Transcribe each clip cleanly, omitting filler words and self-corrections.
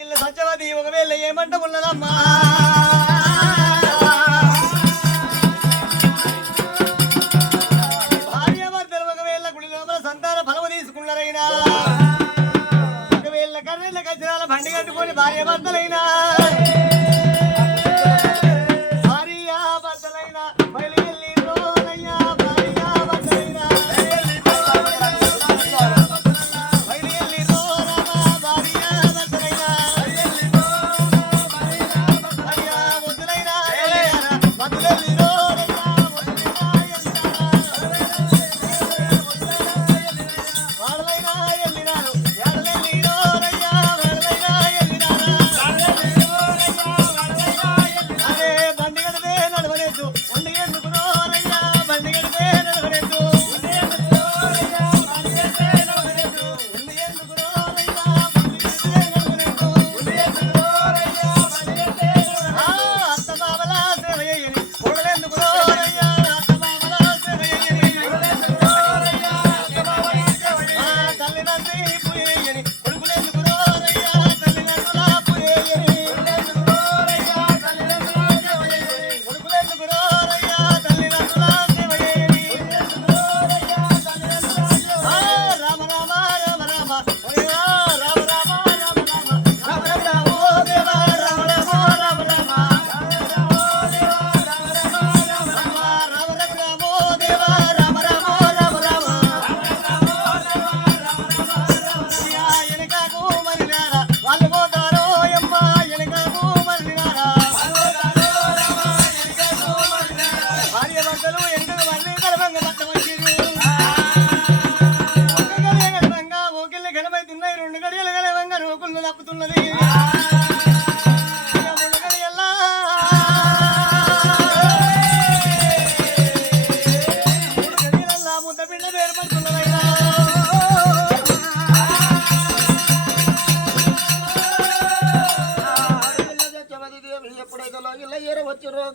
సత్యవతి ఒకవేళ ఏమంట ఉన్నదమ్మా భార్యాభర్తలు ఒకవేళ గుడి లోపల సంతాన ఫలము తీసుకున్నారైనా ఒకవేళ కర్రెళ్ళ కచ్చరాల బండి కట్టుకొని భార్యాభర్తలైనా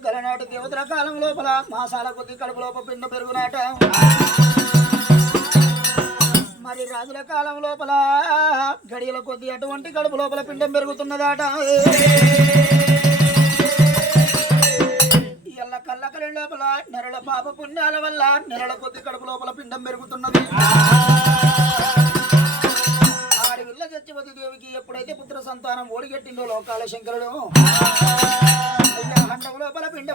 గలనాటి దేవతల కాలం లోపల మాసాల కొద్ది కడుపు లోపల పిండ పెరుగునాట మరి రాజుల కాలం లోపల గడియల కొద్ది అటువంటి కడుపు లోపల పిండం పెరుగుతున్నదాట ఎల్ల కళ్ళకలి లోపల నెరల పాప పుణ్యాల వల్ల నెరల కొద్ది కడుపు లోపల పిండం పెరుగుతున్నది ఆడి విల్ల సత్యవతి దేవికి ఎప్పుడైతే పుత్ర సంతానం ఓడిగట్టిందో లోకాల శంకరుడు హండకు లోపల పిండ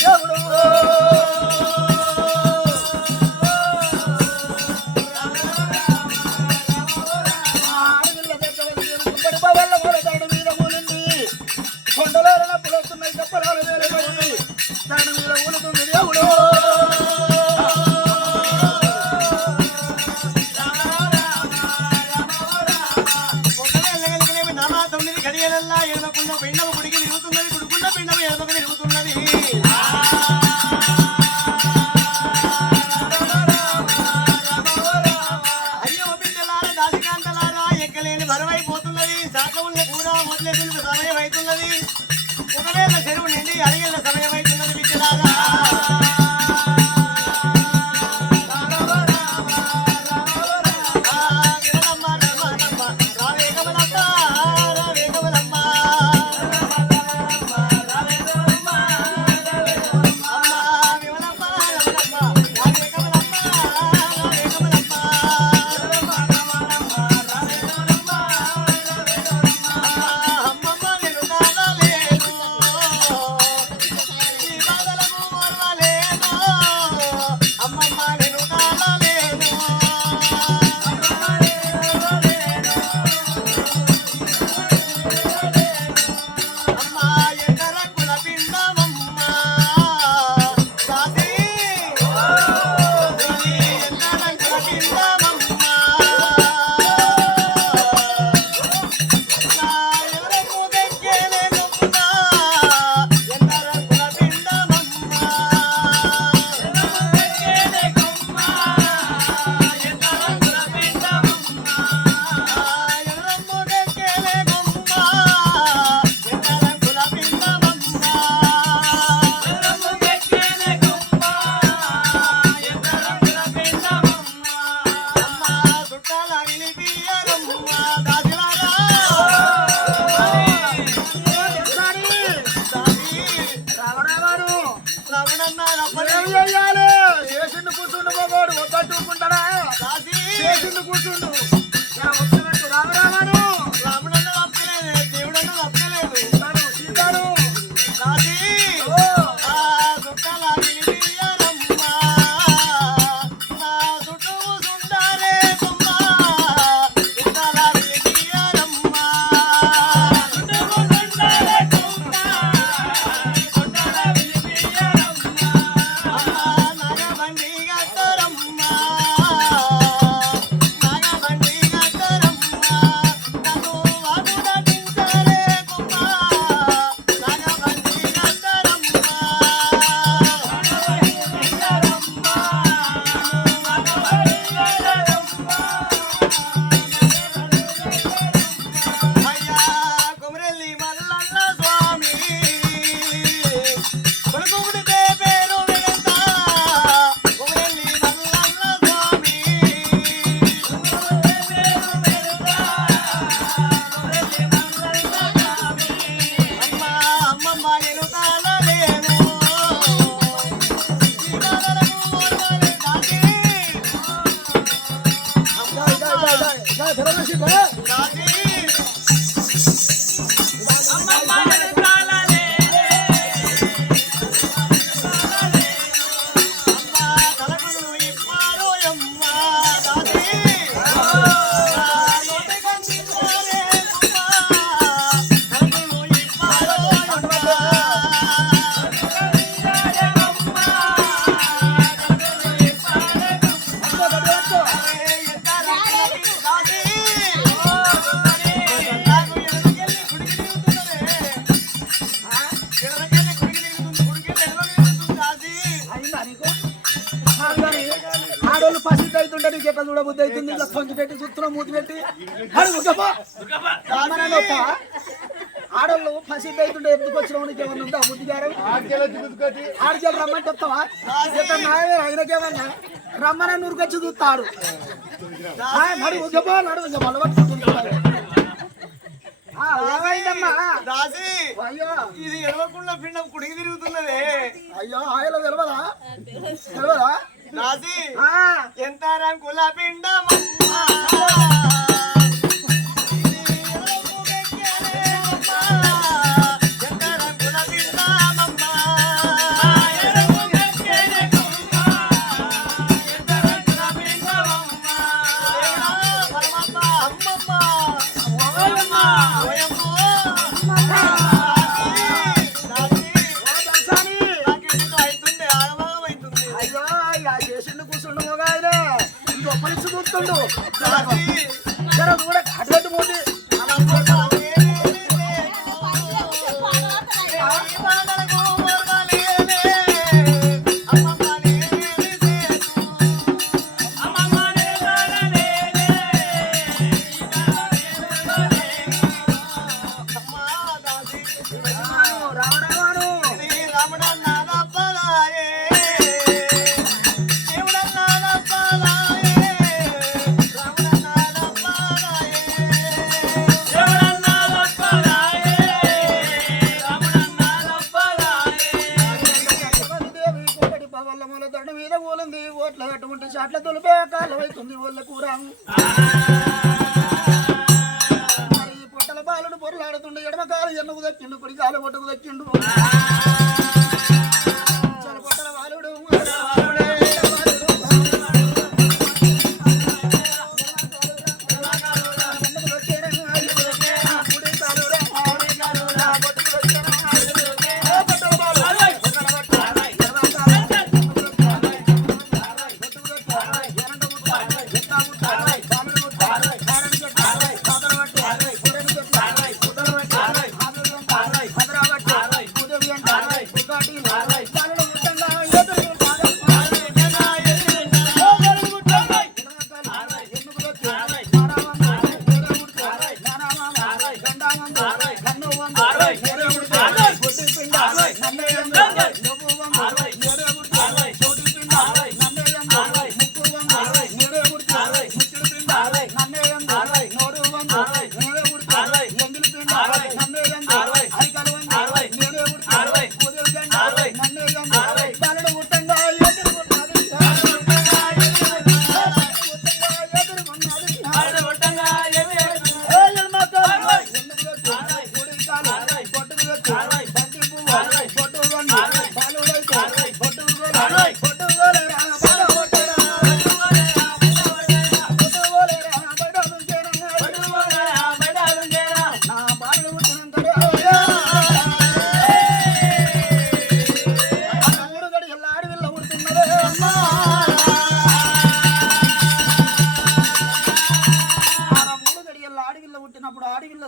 దేవుడు కొండలో పులుస్తున్నాయి చెప్పలాలు వేలుతుంది దాని మీద ఊలుతుంది దేవుడు గడియలల్లా ఎడమకుండా పిండము గుడికి తిరుగుతున్నది గుడుకున్న పిండము ఎడమకు తిరుగుతున్నది అయ్యో బిడ్డలారా దాసికాంతలారా ఎక్కలేని బరువైపోతున్నది శాఖ ఉన్న కూర మొదలెట్టిన సమయం అవుతున్నది ఒకవేళ చెరువు నిండి అడిగిన సమయం అవుతున్నది బిడ్డలారా చేసిండు కూర్చుండు బాబోడు వద్దట్టుకుంటాడా చేసిండు కూర్చుండు వస్తున్నట్టు రామరామాను రాముడన్న తప్పలేదు దేవుడన్న తప్పలేదు సీతాను రాజీ చుట్టాల విలిపియరమ్మా నా చుట్టూ సుందరే కొమ్మ చుట్టాల విలిపియరమ్మా ఆడోళ్ళు పసిద్ధి అవుతుంటే నీకు ఎట్లా చూడబుద్ధి అవుతుంది ఇట్లా పంచి పెట్టి చూస్తున్నావు మూతి పెట్టి ఆడోళ్ళు పసిద్ధి అవుతుంటే ఎందుకు వచ్చినావు నీకు ఏమన్నా ఉందా బుద్ధి గారు ఆడికి రమ్మంటే వస్తావా ఆయనకేమన్నా రమ్మని నూరుకొచ్చి చూస్తాడు నడువు ఏమైందమ్మా రాజీ అయ్యో ఇది ఎడవకుండా పిండం కుడికి తిరుగుతున్నదే అయ్యో ఆయన తెలవదా తెలవదా రాజీ ఎంత రంగుల పిండమమ్మా ఎంత రంగుల పిండమమ్మా ఉండు జర కూడా అటువంటి పోతే చాట్ల తొలిపే కాలు అవుతుంది వాళ్ళ కూర మరి పొట్టల పాలను పొరలాడుతుండే ఎడమ కాలు ఎన్నకు దక్కిండు కుడి కాలు పొట్టుకు దక్కిండు పొట్టల బాలుడు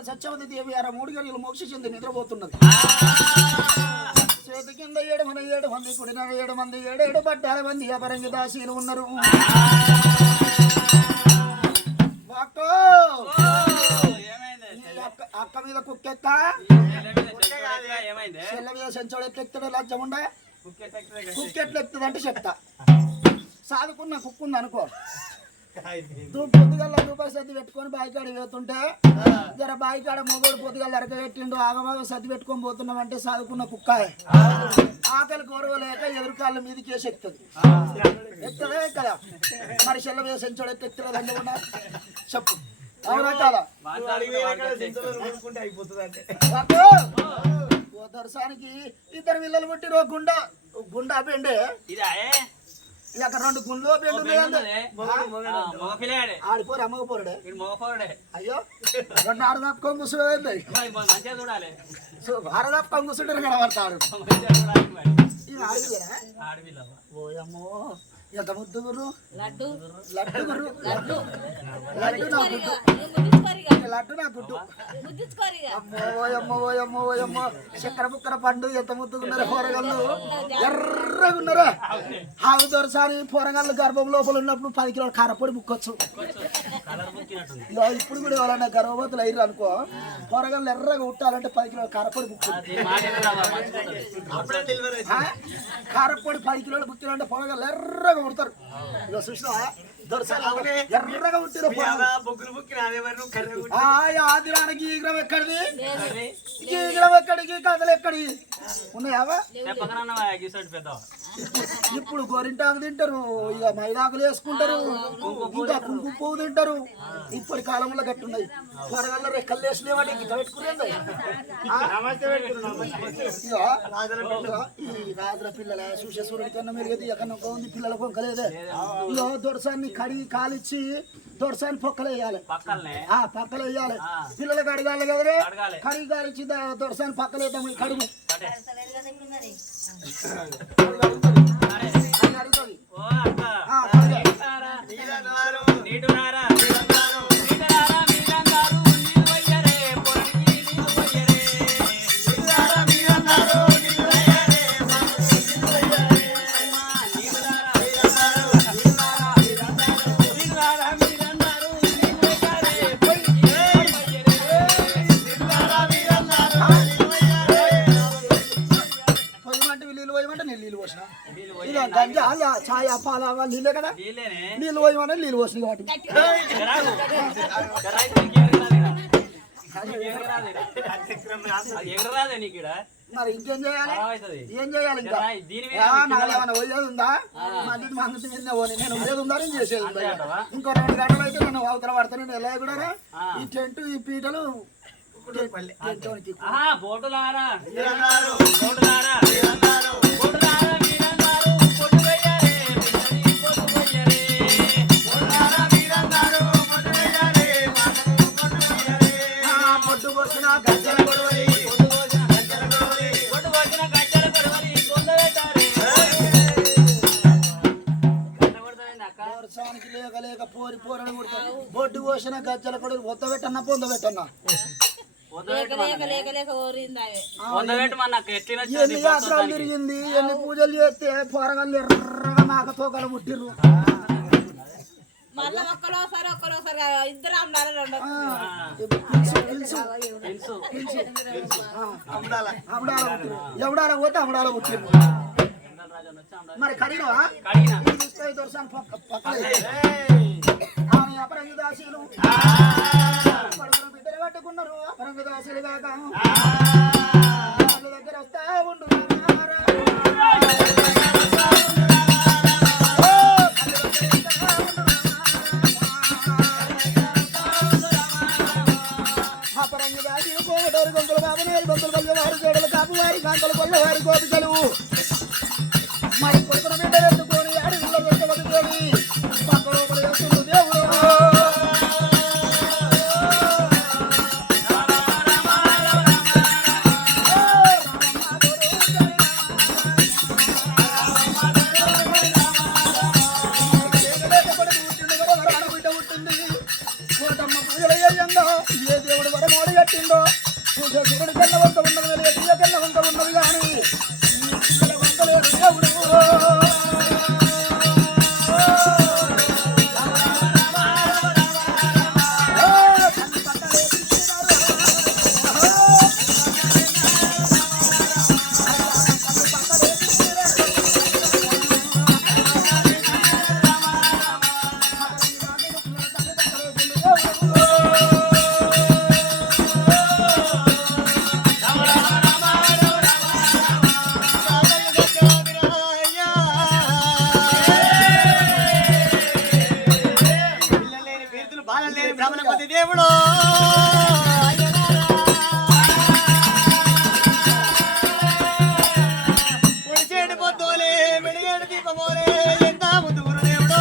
సత్యవతి దేవి ఆర 3 గడియలు మోక్ష చెంది నిద్రపోతున్నది. చేతి కింద 7 మంది కుడిన 7 మంది 7 పట్టాల మంది అపరంగి దాసీలు ఉన్నారు. అక్క మీద కుక్కెక్క చెల్ల మీద సెంచోడు ఎట్లెక్తాడు లజ్జం ఉండే కుక్కెట్లు ఎక్కుతుంది అంటే చెప్తా. సాదుకున్న కుక్కుంది అనుకో పొద్దుగల రూపాయి సర్ది పెట్టుకొని బాయికాడ పోతుంటే జర బాయికాడ మొగోడు పొద్దుగల అరక పెట్టిండు ఆగమాగ సర్ది పెట్టుకొని పోతున్నామంటే సాదుకున్న కుక్క ఆకలి గౌరవ లేక ఎదురుకాళ్ళ మీదకి వేసి ఎక్కుతుంది ఎక్కదే కదా మరి చెల్ల మీద సెంచోడు ఎత్తుతుంది అందకుండా చెప్పు అవునా కదా దర్శనానికి 2 పిల్లలు పుట్టిరో గుండా పెండే ఇక 2 గుండ్లు పెండు ఆడిపోరు అమ్మకపోరుడే అయ్యో 2 ఆడదాపుకొని కూర్చుంది ఆడదాపుకొని కూర్చుంటారు కనబడతాడు ఓయమ్మో ఎంత ముద్దు గురు లడ్డు నా గుడ్డు అమ్మో చక్కెర ముక్కర పండు ఎంత ముద్దుకున్నారా పోరగాళ్ళు ఎర్రగున్నారా ఆవు దొరసారి పోరగాళ్ళు గర్భం లోపల ఉన్నప్పుడు 10 కిలోల కారపొడి ముక్కొచ్చు ఇప్పుడు కూడా ఎవరన్నా గర్భవతులు అయ్యారు అనుకో పోరగాళ్ళు ఎర్రగా ఉట్టాలంటే 10 కిలోల కారపొడి ముక్కు కారపొడి 10 కిలోలు బుక్కిలంటే పోరగాళ్ళు ఎర్రగా ఉడతారు ఇక చూసినా ఎర్రగా ఉంటుంది ఆదిరానికి ఈగ్రం ఎక్కడిది ఈగ్రం ఎక్కడికి కథలు ఎక్కడి ఉన్నాయావా ఇప్పుడు గోరింటాకు తింటారు ఇక మైదాకులు వేసుకుంటారు ఇంకా కుంకుమ పువ్వు తింటారు ఇప్పటి కాలంలో గట్టున్నాయి త్వరగా రెక్కలు వేసినవాడి గిట్ట పెట్టుకునేది ఈ రాజుల పిల్లల సుశేశ్వరుడి కన్నా మెరుగది ఎక్కడ ఉంది పిల్లల పొంకలేదే ఇక దొరసాన్ని కడిగి కాలిచ్చి దొరసాన్ని పొక్కలు వేయాలి పక్కలు వేయాలి పిల్లలకు అడగాలి కదరే కడిగి కాలిచ్చి దొరసాన్ని పక్కలు వేద్దాం కడుగు నీటు పోసిన ఇక గంజా ఛాయ పాల నీళ్ళే కదా నీళ్ళు పోయమని నీళ్ళు పోసినాయి కాబట్టి మరి ఇంకేం చేయాలి ఏం చేయాలి ఇంకా నాకేమైనా పోయేది ఉందా మళ్ళీ మంగతి మీద పోనీ నేను పోయేది ఉందా నేను చేసేది ఉందా ఇంకో 2 గంటలు అయితే నేను అవతల పడతాను నేను ఎలా కూడా ఈ టెంట్ ఈ పీటలు పొట్టు పోసిన గజ్జల గొడవలి వర్షానికి లేక లేక పోరి పోరని కొడతాడు బొడ్డు పోసిన గజ్జల కొడు పొంద పెట్టన్నా ఎన్ని యాత్రలు తిరిగింది ఎన్ని పూజలు చేస్తే పోరగాళ్ళు ఎర్రగా మాక తోకలు పుట్టిర్రు ఎవడాల పోతే అమడాల పుట్టిర్రు మరి కడిగినవా తీసుకొని దొరసాను పక్కన అపరంగి దాసీలు పడుకున్న బిడ్డలు కట్టుకున్నారు అపరంగి దాసీలు కాక వాళ్ళ దగ్గర వస్తా ఉండు అపరంగి దాసీలు కోటోరు గొంతులు బాబునారు గొంతులు కొల్లవారు గోడలు కాపు వారి కాంతలు కొల్లవారి గోపికలు మరి కొడుకున బిడ్డలు ఎత్తుకొని అడవిలో పెట్టబడుకొని పక్క లోపల వేస్తుండు దేవుడు కోటమ్మ పూజలు అయ్యంగా ఏ దేవుడు వరమోడి కట్టిండో పూజ శివుడి కన్న వంక ఉన్నది ఎట్ల కన్న వంక ఉన్నది కానీ వంకలేడు దేవుడు దేవుడు పొడిచేడు పొద్దులే మెడిగేడు దీపమోలే ఎంత ముదుగురు దేవుడు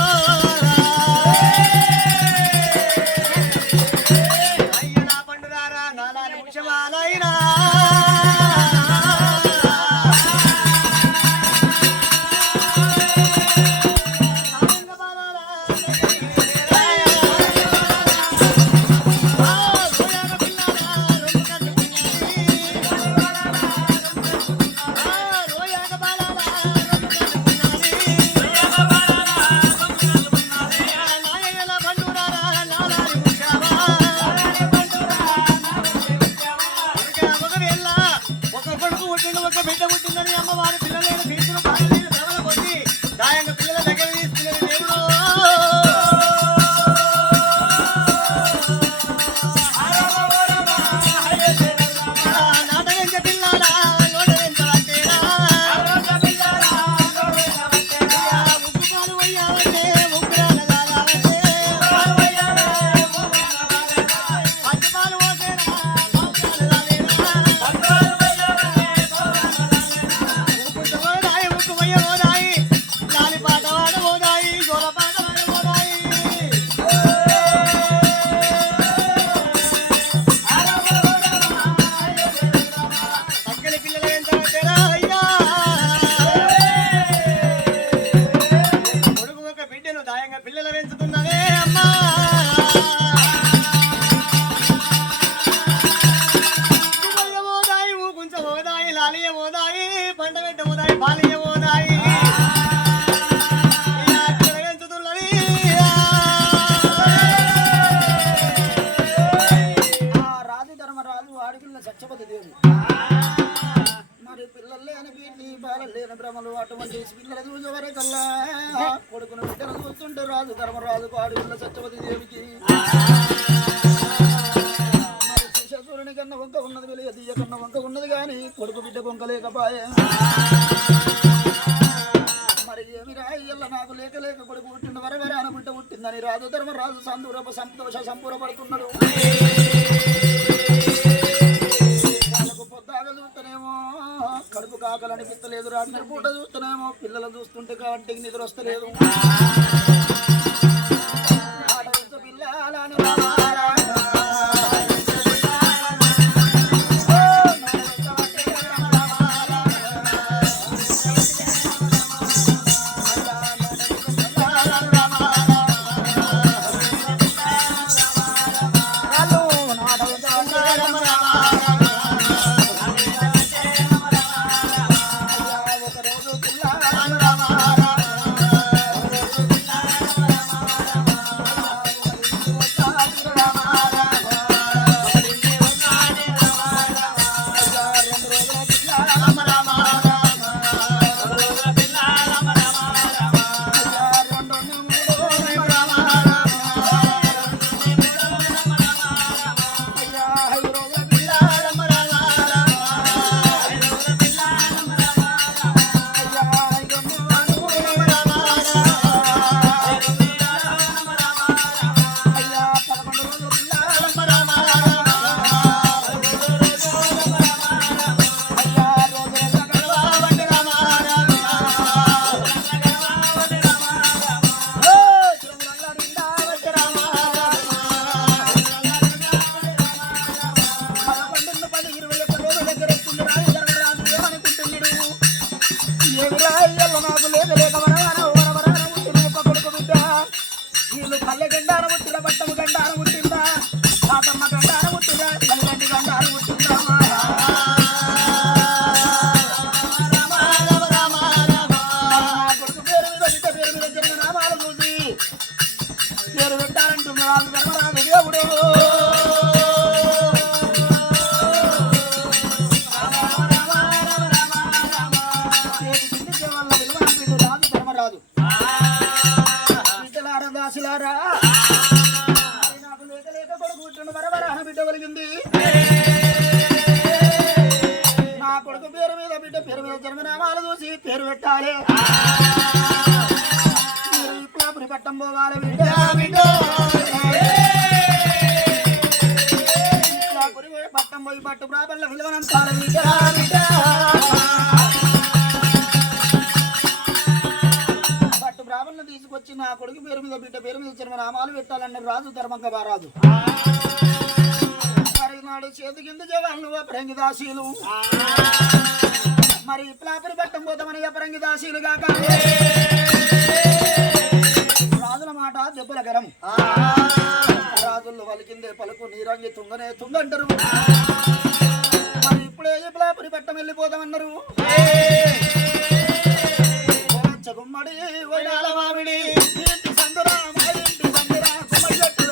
అయ్య నా పండురారా నాలాని ముషమాలైనా ఒక బిడ్డ పుట్టిందని అమ్మవారి పిల్లలైన బీచులు బాగా శ్రమల కొద్ది దాయంగా పిల్లల దగ్గర తీసుకునేది దేవుడు నాటగంజ పిల్లాడా నోటెంత పట్టేరా ఉప్పు పాలు వయ్యావంటే ఉప్పురాల కాగావంటే పచ్చి పాలు పోసేనా పిల్లలు పెంచుతున్నదే అమ్మా మోదాయి ఊకుంచ మోదాయి లాలియ మోదాయి పంట పెట్ట మోదాయి పాలియ మోదాయి పసిపిల్లల చూసే వరకల్లా కొడుకును బిడ్డను చూస్తుంటే రాజు ధర్మరాజు పాడు ఇళ్ళ సత్యవతి దేవికి శశూరుని కన్నా వంక ఉన్నది వెలియ తీయ కన్నా వంక ఉన్నది కానీ కొడుకు బిడ్డ వంక లేకపాయే మరి ఏమి రాయ్యల్ల నాకు లేక లేక కొడుకు పుట్టిండు వరవరాన బిడ్డ పుట్టిందని రాజు ధర్మరాజు సంతూరప సంతోష సంపూరపడుతున్నాడు. వాళ్ళకు పొద్దాగా చూస్తేనేమో కడుపు కాకలని పిత్తలేదు, రాత్రి పూట చూస్తేనేమో పిల్లలు చూస్తుంటే కంటికి నిద్ర వస్తలేదు. పిల్లని వీళ్ళు పల్లె గండార ముట్టిన పట్టము గండార ముట్టిందా తాతమ్మ గండార ముట్టిందా తల్లిదండ్రి గండార ముట్టిందా కొడుకు పేరు మీద బిడ్డ పేరు మీద జరిగిన నామాలు చూసి పేరు పెట్టారంటున్నారు ధర్మరాజు దేవుడు. దాసులారా నాకు లేక లేక కొడుకు పుట్టిండు వరవరాన బిడ్డ కలిగింది. నా కొడుకు పేరు మీద బిడ్డ పేరు మీద జన్మనామాలు చూసి పేరు పెట్టాలి. మీరు ఇప్పులాపురి పట్టం పోవాలి బిడ్డ ఇప్పులాపురి పట్టం పోయి పట్టు ప్రాబల్ల విలువనంతాలి బిడ్డ. తీసుకొచ్చి నా కొడుకు పేరు మీద బిడ్డ పేరు మీద చిన్న నామాలు పెట్టాలన్న రాజు ధర్మంగా బారాజు మరి నాడు చేతి కింద జవాన్లు అపరంగి దాసీలు మరి ఇప్పులాపురి పట్టం పోతామని అపరంగి దాసీలు కాక రాజుల మాట దెబ్బల గరం రాజుల్లో వలికిందే పలుకు నీరంగి తుంగనే తుంగంటారు. మరి ఇప్పుడే ఇప్పులాపురి పట్టం వెళ్ళిపోతామన్నారు. గుమ్మడి వైనాల మామిడి ఇంటి సందురా మా ఇంటి సందురా గుమ్మడి చెట్టు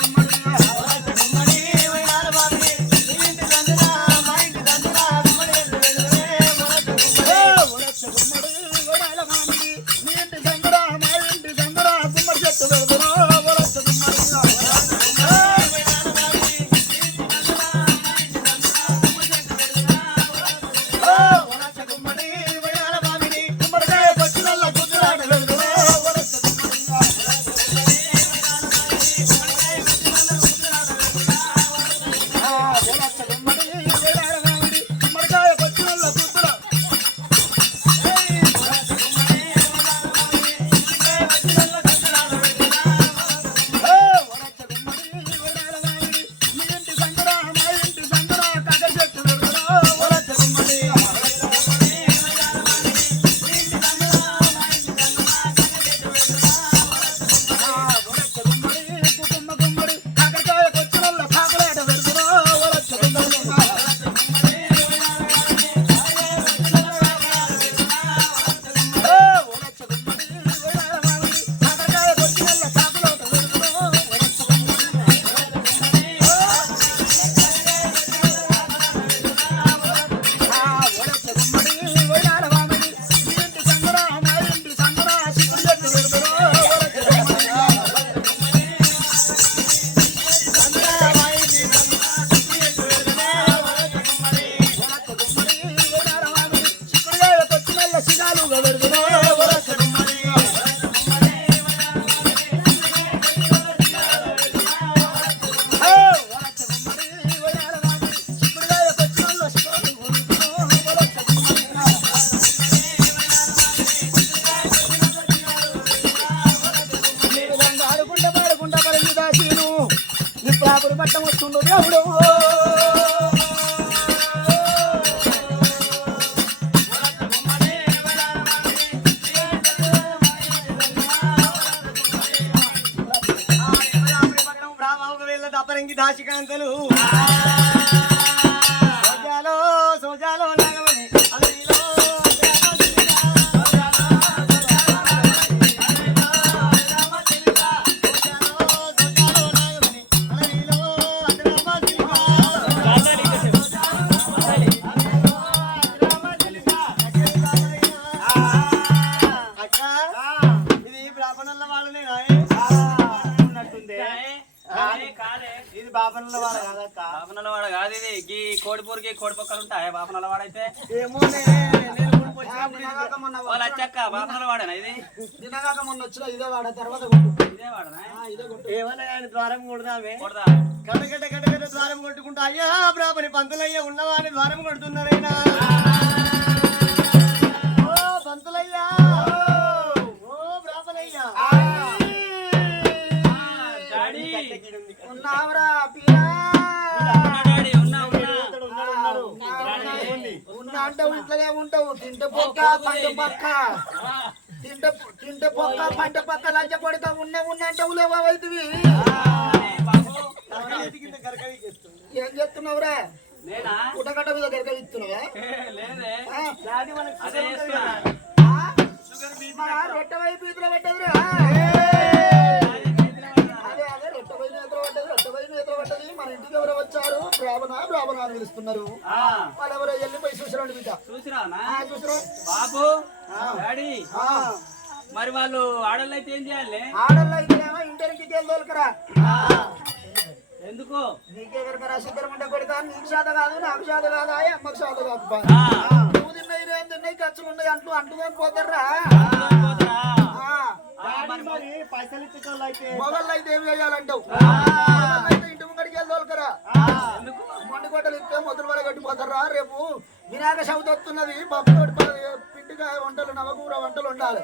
గుమ్మడి వైనాల మామిడి ఇంటి సందురా మా ఇంటి సందురా గుమ్మడి వైనాల మామిడి ఇంటి సందురా మా ఇంటి సందురా గుమ్మడి చెట్టు వెళ్తురా వలచ్చ గుమ్మడి వరసగుమ్మడి వరసగుమ్మడి పట్టం వస్తుండు దేవుడు దపరంగి దాశికాంతలు సోజాలో సోజాలో నాగమణి అడవిలో బాపనలవాడ కాదు ఇది గీ కోడిపూరికి కోడిపక్కలు ఉంటాయి బాపనలవాడ అయితే వాళ్ళు వచ్చాక బాపనలవాడేనా ఇది తినగాక మొన్న వచ్చిన ఇదే వాడ తర్వాత ఇదే వాడనా ఏమన్నా ఆయన ద్వారం కొడదామే కొడదా కటకట కటకట ద్వారం కొట్టుకుంటా అయ్యా బ్రాహ్మణి పంతులయ్య ఉన్నవాని ద్వారం కొడుతున్నారైనా ఓ పంతులయ్యా ఓ బ్రాహ్మణయ్యా ఉన్నావురా పీరా ఉన్నా అంటే ఇంట్లోనే ఉంటావు తింటే పొక్క పంట పక్క తింటే పొక్క పంట పక్క లంచ కొడుక ఉన్నా అంటే ఉలేవైతివి ఏం చేస్తున్నావురా పుట్టగడ్డ మీద గరక ఇస్తున్నావా రొట్టె వైపు ఇతర పెట్టదురా మన ఇంటికి ఎవరో వచ్చారు బ్రాహ్మణ అని పిలుస్తున్నారు వాళ్ళెవరో వెళ్ళిపోయి చూసిరండి బిడ్డ చూసిరా బాబు డాడీ మరి వాళ్ళు ఆడళ్ళు అయితే ఏం చేయాలి ఆడల్లో అయితే ఇంటర్కి వెళ్ళోలుకరా ఎందుకు నీకెవరికరా సిద్ధం ఉంటే కొడుకా నీకు శాత కాదు నాకు శాత కాదా అమ్మకు శాత కాదు నువ్వు తిన్నాయి నేను తిన్నాయి ఖర్చులు ఉన్నాయి అంటుకొని పోతారా మొగళ్ళు అయితే ఏం చేయాలంటావు ఇంటి ముంగడికి వెళ్ళోలుకరా మొండి కొట్టలు ఇస్తే మొదలు వరకు కట్టిపోతారా రేపు వినాయక చవితి వస్తున్నది పప్పుతోటి పిండిగా వంటలు నవకూర వంటలు ఉండాలి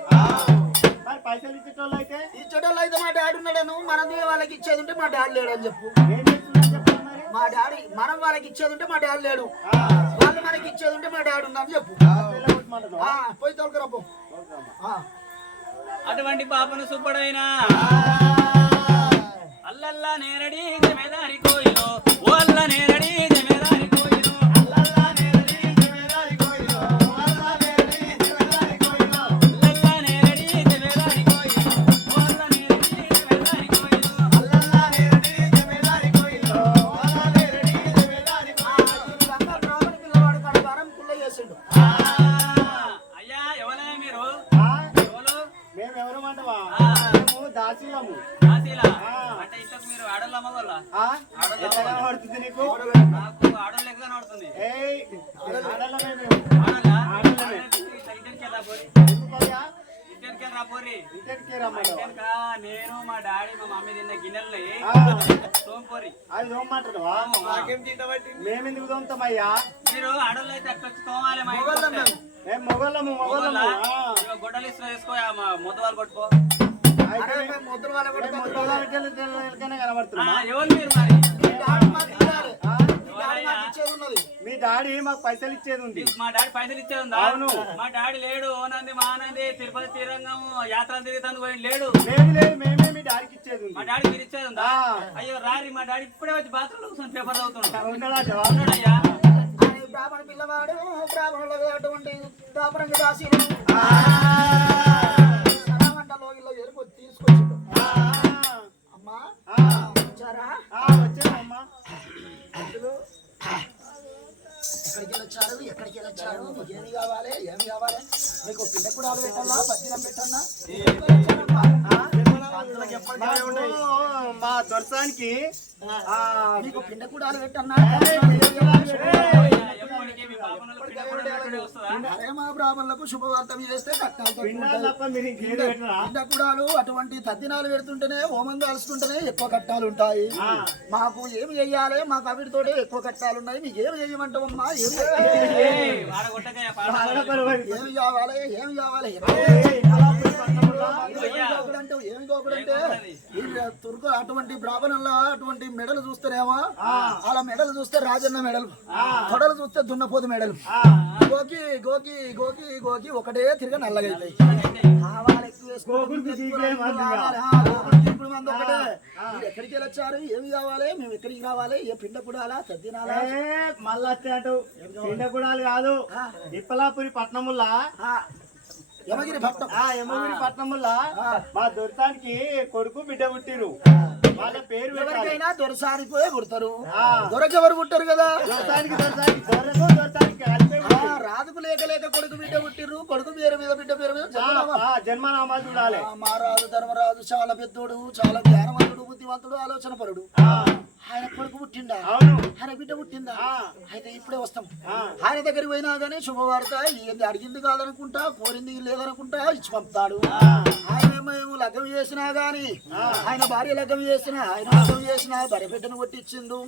పైసలు ఇచ్చేటోళ్ళు అయితే మా డాడీ ఉన్నాడను మనం వాళ్ళకి ఇచ్చేది ఉంటే మా డాడీ లేడు అని చెప్పు మా డాడీ మనం వాళ్ళకి ఇచ్చేది ఉంటే మా డాడీ లేడు వాళ్ళు మనకి ఇచ్చేది ఉంటే మా డాడీ ఉందని చెప్పు పోయి తోలుకురా పో అటువంటి పాపను సుబ్బడైనా అల్లల్లా నేరడి జమేదారి కోయిలో ఓ అల్ల నేరడి జమేదారి కోయిలో అల్లల్లా నేరడి జమేదారి కోయిలో అల్ల నేరడి జమేదారి కోయిలో అల్లల్లా నేరడి జమేదారి కోయిలో ఓ అల్ల నేరడి జమేదారి కోయిలో అల్లల్లా నేరడి జమేదారి కోయిలో అల్ల నేరడి జమేదారి కోయిలో బ్రాహ్మణ పిల్లవాడు కడగారం కుల్ల చేసిండు అయ్యా ఎవరే మీరు మేమెవరు అంటవా దాసీలము అంటే ఇంతకు మీరు ఆడోళ్ళ మగోళ్ళ పడుతుంది నీకు నాకు ఆడోళ్ళు ఎక్కువ కనబడుతుంది నేను మా డాడీ మా మమ్మీ తిన్న గిన్నెల్ని తోంపోరి అది తోమంటావా మేమెందుకు తోముతామయ్యా మీరు ఆడోళ్ళు అయితే అక్కడ తోమాలి మా మొగోళ్ళము గొడ్డలు ఇసుక వేసుకో మొద్దు వాళ్ళు కొట్టుకో కనబడుతున్నా ఎవరు మీరు మరి మీ డాడీ మాకు పైసలు ఇచ్చేది ఉంది మా డాడీ పైసలు ఇచ్చేది ఉందా అవును మా డాడీ లేడు ఓనంది మానంది తిరుపతి శ్రీరంగం యాత్రలు తిరుగుతాను పోయి లేడు లేదు మేమే మీ డాడీకి ఇచ్చేది ఉంది మా డాడీ మీరు ఇచ్చేది ఉందా అయ్యో రారి మా డాడీ ఇప్పుడే వచ్చి బాత్రూమ్ కూర్చొని పేపర్ చదువుతున్నాడు ఉన్నాడయ్యా బ్రాహ్మణ పిల్లవాడు బ్రాహ్మణులు అటువంటి దాపరంగా రాసి వంటలో ఇలా ఎరుపు తీసుకొచ్చిండు అమ్మా వచ్చారా వచ్చామమ్మా ఎక్కడికి వెళ్ళొచ్చారు ఏమి కావాలి మీకు పిండ కూడా పెట్టాలా బజ్జీలం పెట్టన్నా మా దొరసానికి మీకు పిండ కూడా పెట్టన్నా ఎప్పటికీ మీ పాపనలో పిండ కూడా పెట్టడే వస్తుందా? అరే మా బ్రాహ్మణులకు శుభవార్తం చేస్తే కట్టాలి పిండ కూడాలు అటువంటి తద్దినాలు పెడుతుంటేనే హోమం కాల్చుకుంటేనే ఎక్కువ కట్టాలు ఉంటాయి. మాకు ఏమి చెయ్యాలి, మాకు అవిటితోటే ఎక్కువ కట్టాలు ఉన్నాయి. మీకు ఏమి చెయ్యమంటావమ్మా? ఏమి వాడగొట్టగా ఏమి కావాలి, ఏమి కావాలి? ఏమి కోకుడంటే తుర్కు అటువంటి బ్రాహ్మణుల్లో అటువంటి మెడలు చూస్తేనేమో అలా మెడలు చూస్తే రాజన్న మెడలు, తొడలు చూస్తే దున్నపోతు మెడలు, గోకి గోకి గోకి గోకి ఒకటే తిరిగి నల్లగైతాయి. ఎక్కడికి వచ్చారు, ఏమి కావాలి, మేము ఎక్కడికి రావాలి, ఏ పిండ కూడా తద్దినాలా మళ్ళా పిండ గుడాలు కాదు ఇప్పలాపురి పట్నముల్లా యమగిరి భక్తం యమగిరి పట్నముల్లా మా దొరసానికి కొడుకు బిడ్డ పుట్టిరు. వాళ్ళ పేరు ఎవరికైనా దొరసానికి పుడతారు, దొరకెవరు పుట్టారు కదా. రాజుకు లేక లేక కొడుకు బిడ్డ పుట్టిర్రు, కొడుకు పేరు మీద బిడ్డ పేరు మీద జన్మనామాలు చూడాలి. మహారాజు ధర్మరాజు చాలా పెద్దోడు, చాలా జ్ఞానవంతుడు, బుద్ధివంతుడు, ఆలోచన పరుడు. ఆయన కొడుకు పుట్టిందా, ఆయన బిడ్డ పుట్టిందా, అయితే ఇప్పుడే వస్తాం. ఆయన దగ్గరికి పోయినా గానీ శుభవార్త ఏంది అడిగింది కాదనుకుంటా, కోరింది లేదనుకుంటా ఇచ్చి పంపుతాడు. ఆయన మేము లగ్గం చేసినా గాని, ఆయన భార్య లగ్గం చేసినా, ఆయన లగ్గం చేసినా బరిపెట్టను కొట్టించిండు.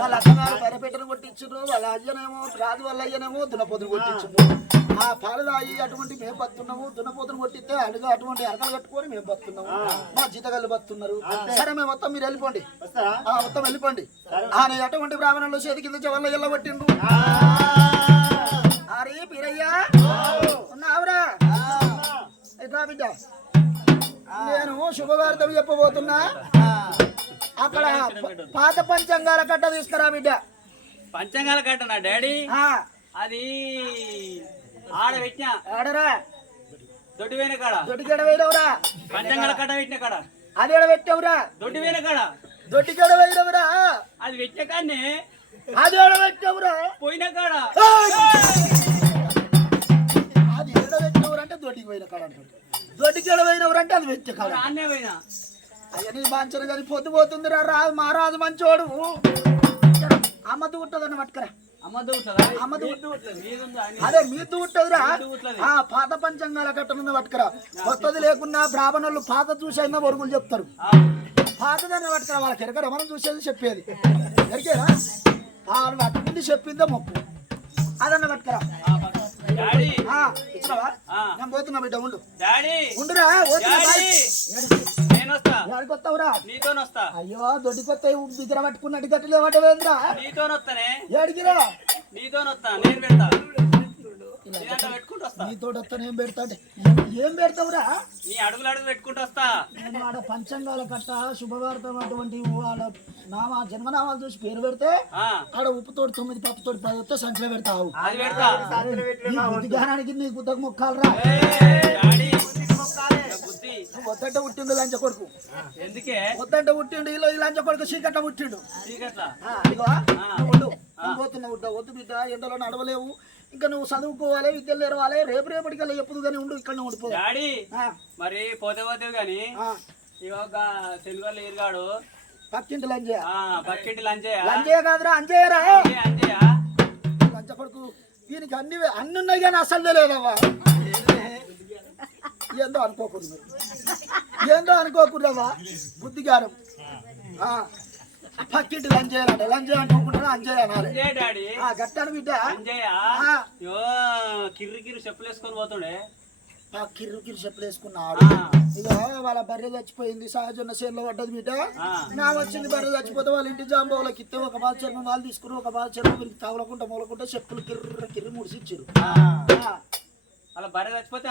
వాళ్ళ అత్తగారు బరిపెట్టను కొట్టించిండ్రు, వాళ్ళ అయ్యనేమో రాజు వాళ్ళ అయ్యనేమో దున్నపోతును కొట్టించిండు. ఆ పాలు తాగి అటువంటి మేము బతున్నాము, దున్నపోతును కొట్టిస్తే అడుగు అటువంటి అరకలు కట్టుకొని మేము బతున్నాము, మా జీతగాళ్ళు బతున్నారు. సరే మేము మొత్తం మీరు వెళ్ళిపోండి, మొత్తం వెళ్ళిపోండి. ఆయన అటువంటి బ్రాహ్మణులు చేతి కింద చెవల్ల ఎల్ల కొట్టిండు. అరే పీరయ్యా ఉన్నావురా, ఎట్లా బిడ్డ? నేను శుభవార్తం చెప్పబోతున్నా. అక్కడ పాత పంచంగాల కట్ట తీసుకురా బిడ్డ. పంచంగాల కట్ట నా డాడీ అది ఆడ పెట్టినా ఆడరా, దొడ్డి వేన కాడ దొడ్డిగడ వేయడవురా, పంచంగాల కట్ట పెట్టిన కాడ అది ఎడ పెట్టవురా, దొడ్డి వేన కాడ దొడ్డిగడ వేయడవురా, అది పెట్టిన కాడనే అది ఎడ పెట్టవురా, పోయిన కాడ అది ఎడ పెట్టవురా అంటే దొడ్డికి పోయిన కాడ అంటారు, దొడ్డిగడ పోయినవరంటే అది పెట్టే కాడ. అన్నే పోయినా అయ్యని బాంచరు కానీ పొద్దుపోతుంది రా, మహారాజు మంచోడు. అమ్మ దూట్టదని పట్టుకరా, అమ్మ దూవుతుందా? అమ్మ మీదుందా? అదే మీ దూట్టదురా. ఆ పాత పంచంగాల కట్టనున్న పట్టుకరా. కొత్తది లేకున్నా బ్రాహ్మణులు పాత చూసైనా వరుగులు చెప్తారు. పాతదాన్ని పట్టుకరా, వాళ్ళకి ఎరగరా, మనం చూసేది చెప్పేది ఎరికేరా. వాళ్ళు అట్టుకుంది చెప్పిందే మొక్కు, అదన్న పట్టుకరా. డాడీ ఇచ్చినవా? నేను పోతున్నా బిడ్డ, ఉండు డాడీ ఉండురా. నేను వస్తా, ఏడికొస్తావురా? నీతోనొస్తా. అయ్యో దొడ్డికొత్త దగ్గర పట్టుకున్నట్టు గట్టిలే పట్టవేంద్రా. నీతోనొస్తానే, ఏడిగిరా? నీతోనొస్తా, నేను పెడతా, పెట్టుకుంటూ వస్తా. నీతో ఏం పెడతా అంటే ఏం పెడతావురా? నీ అడుగులు అడుగు పెట్టుకుంటూ వస్తా. నేను ఆడ పంచంగాల కట్ట శుభవార్తం అటువంటి వాళ్ళ జన్మనామాలు చూసి పేరు పెడితే ఆడ ఉప్పుతోటి 9 పప్పుతోటి 10 వస్తే సంచిలో పెడతావు. అది పెడతా. నీ బుద్ధి జ్ఞానానికి నీ గుద్దకు మొక్కాలరా. వద్దంటే పుట్టిండు లంచ కొడుకు, ఎందుకే వద్దంటే పుట్టిండు ఈ లంచ కొడుకు చీకట్ల పుట్టిండు. పోతున్నా బిడ్డ, వద్దు బిడ్డ, ఎండలో నడవలేవు, ఇంకా నువ్వు చదువుకోవాలి, విద్యలు నేర్వాలి, రేపటికల్లా ఎప్పుడు కానీ ఉండు, ఇక్కడ ఉండిపో. డాడీ మరి పోతే పోతే గాని ఇవాళ తెలుగు ఎరుగాడు పక్కింటి లంజయ, పక్కింటి లంజయ్య, లంజయ్య కాదురా అంజయ్యరా, అంజయ్య లంచ కొడుకు. దీనికి అన్ని ఉన్నాయి కానీ అసలు లేదవ్వా. ఏందో అనుకోకూడదు మీరు, ఏందో అనుకోకూడదవ్వా, బుద్ధి జ్ఞానం. పక్కింటి లంజయ్య అంటే లంజయ్య అనుకుంటున్నా అంజయ్య అనాలి. గట్టాను బిడ్డ. కిర్రి కిర్రి చెప్పులు వేసుకొని పోతుండే, కిర్రు కిర్రు చెప్పులు వేసుకున్నాడు. ఇక వాళ్ళ బర్రె చచ్చిపోయింది, సహజన్న చేనులో పడ్డది బిడ్డ. నా వచ్చింది బర్రె చచ్చిపోతే వాళ్ళ ఇంటి జాంబోళ్ళకి ఇస్తే ఒక బాల్ చర్మం వాళ్ళు తీసుకుని ఒక బాల్ చర్మం వీరికి తగలకుండా మూలకుంటే చెప్పులు కిర్ర కిర్రి ముడిసిచ్చారు. అలా బర్రె చచ్చిపోతే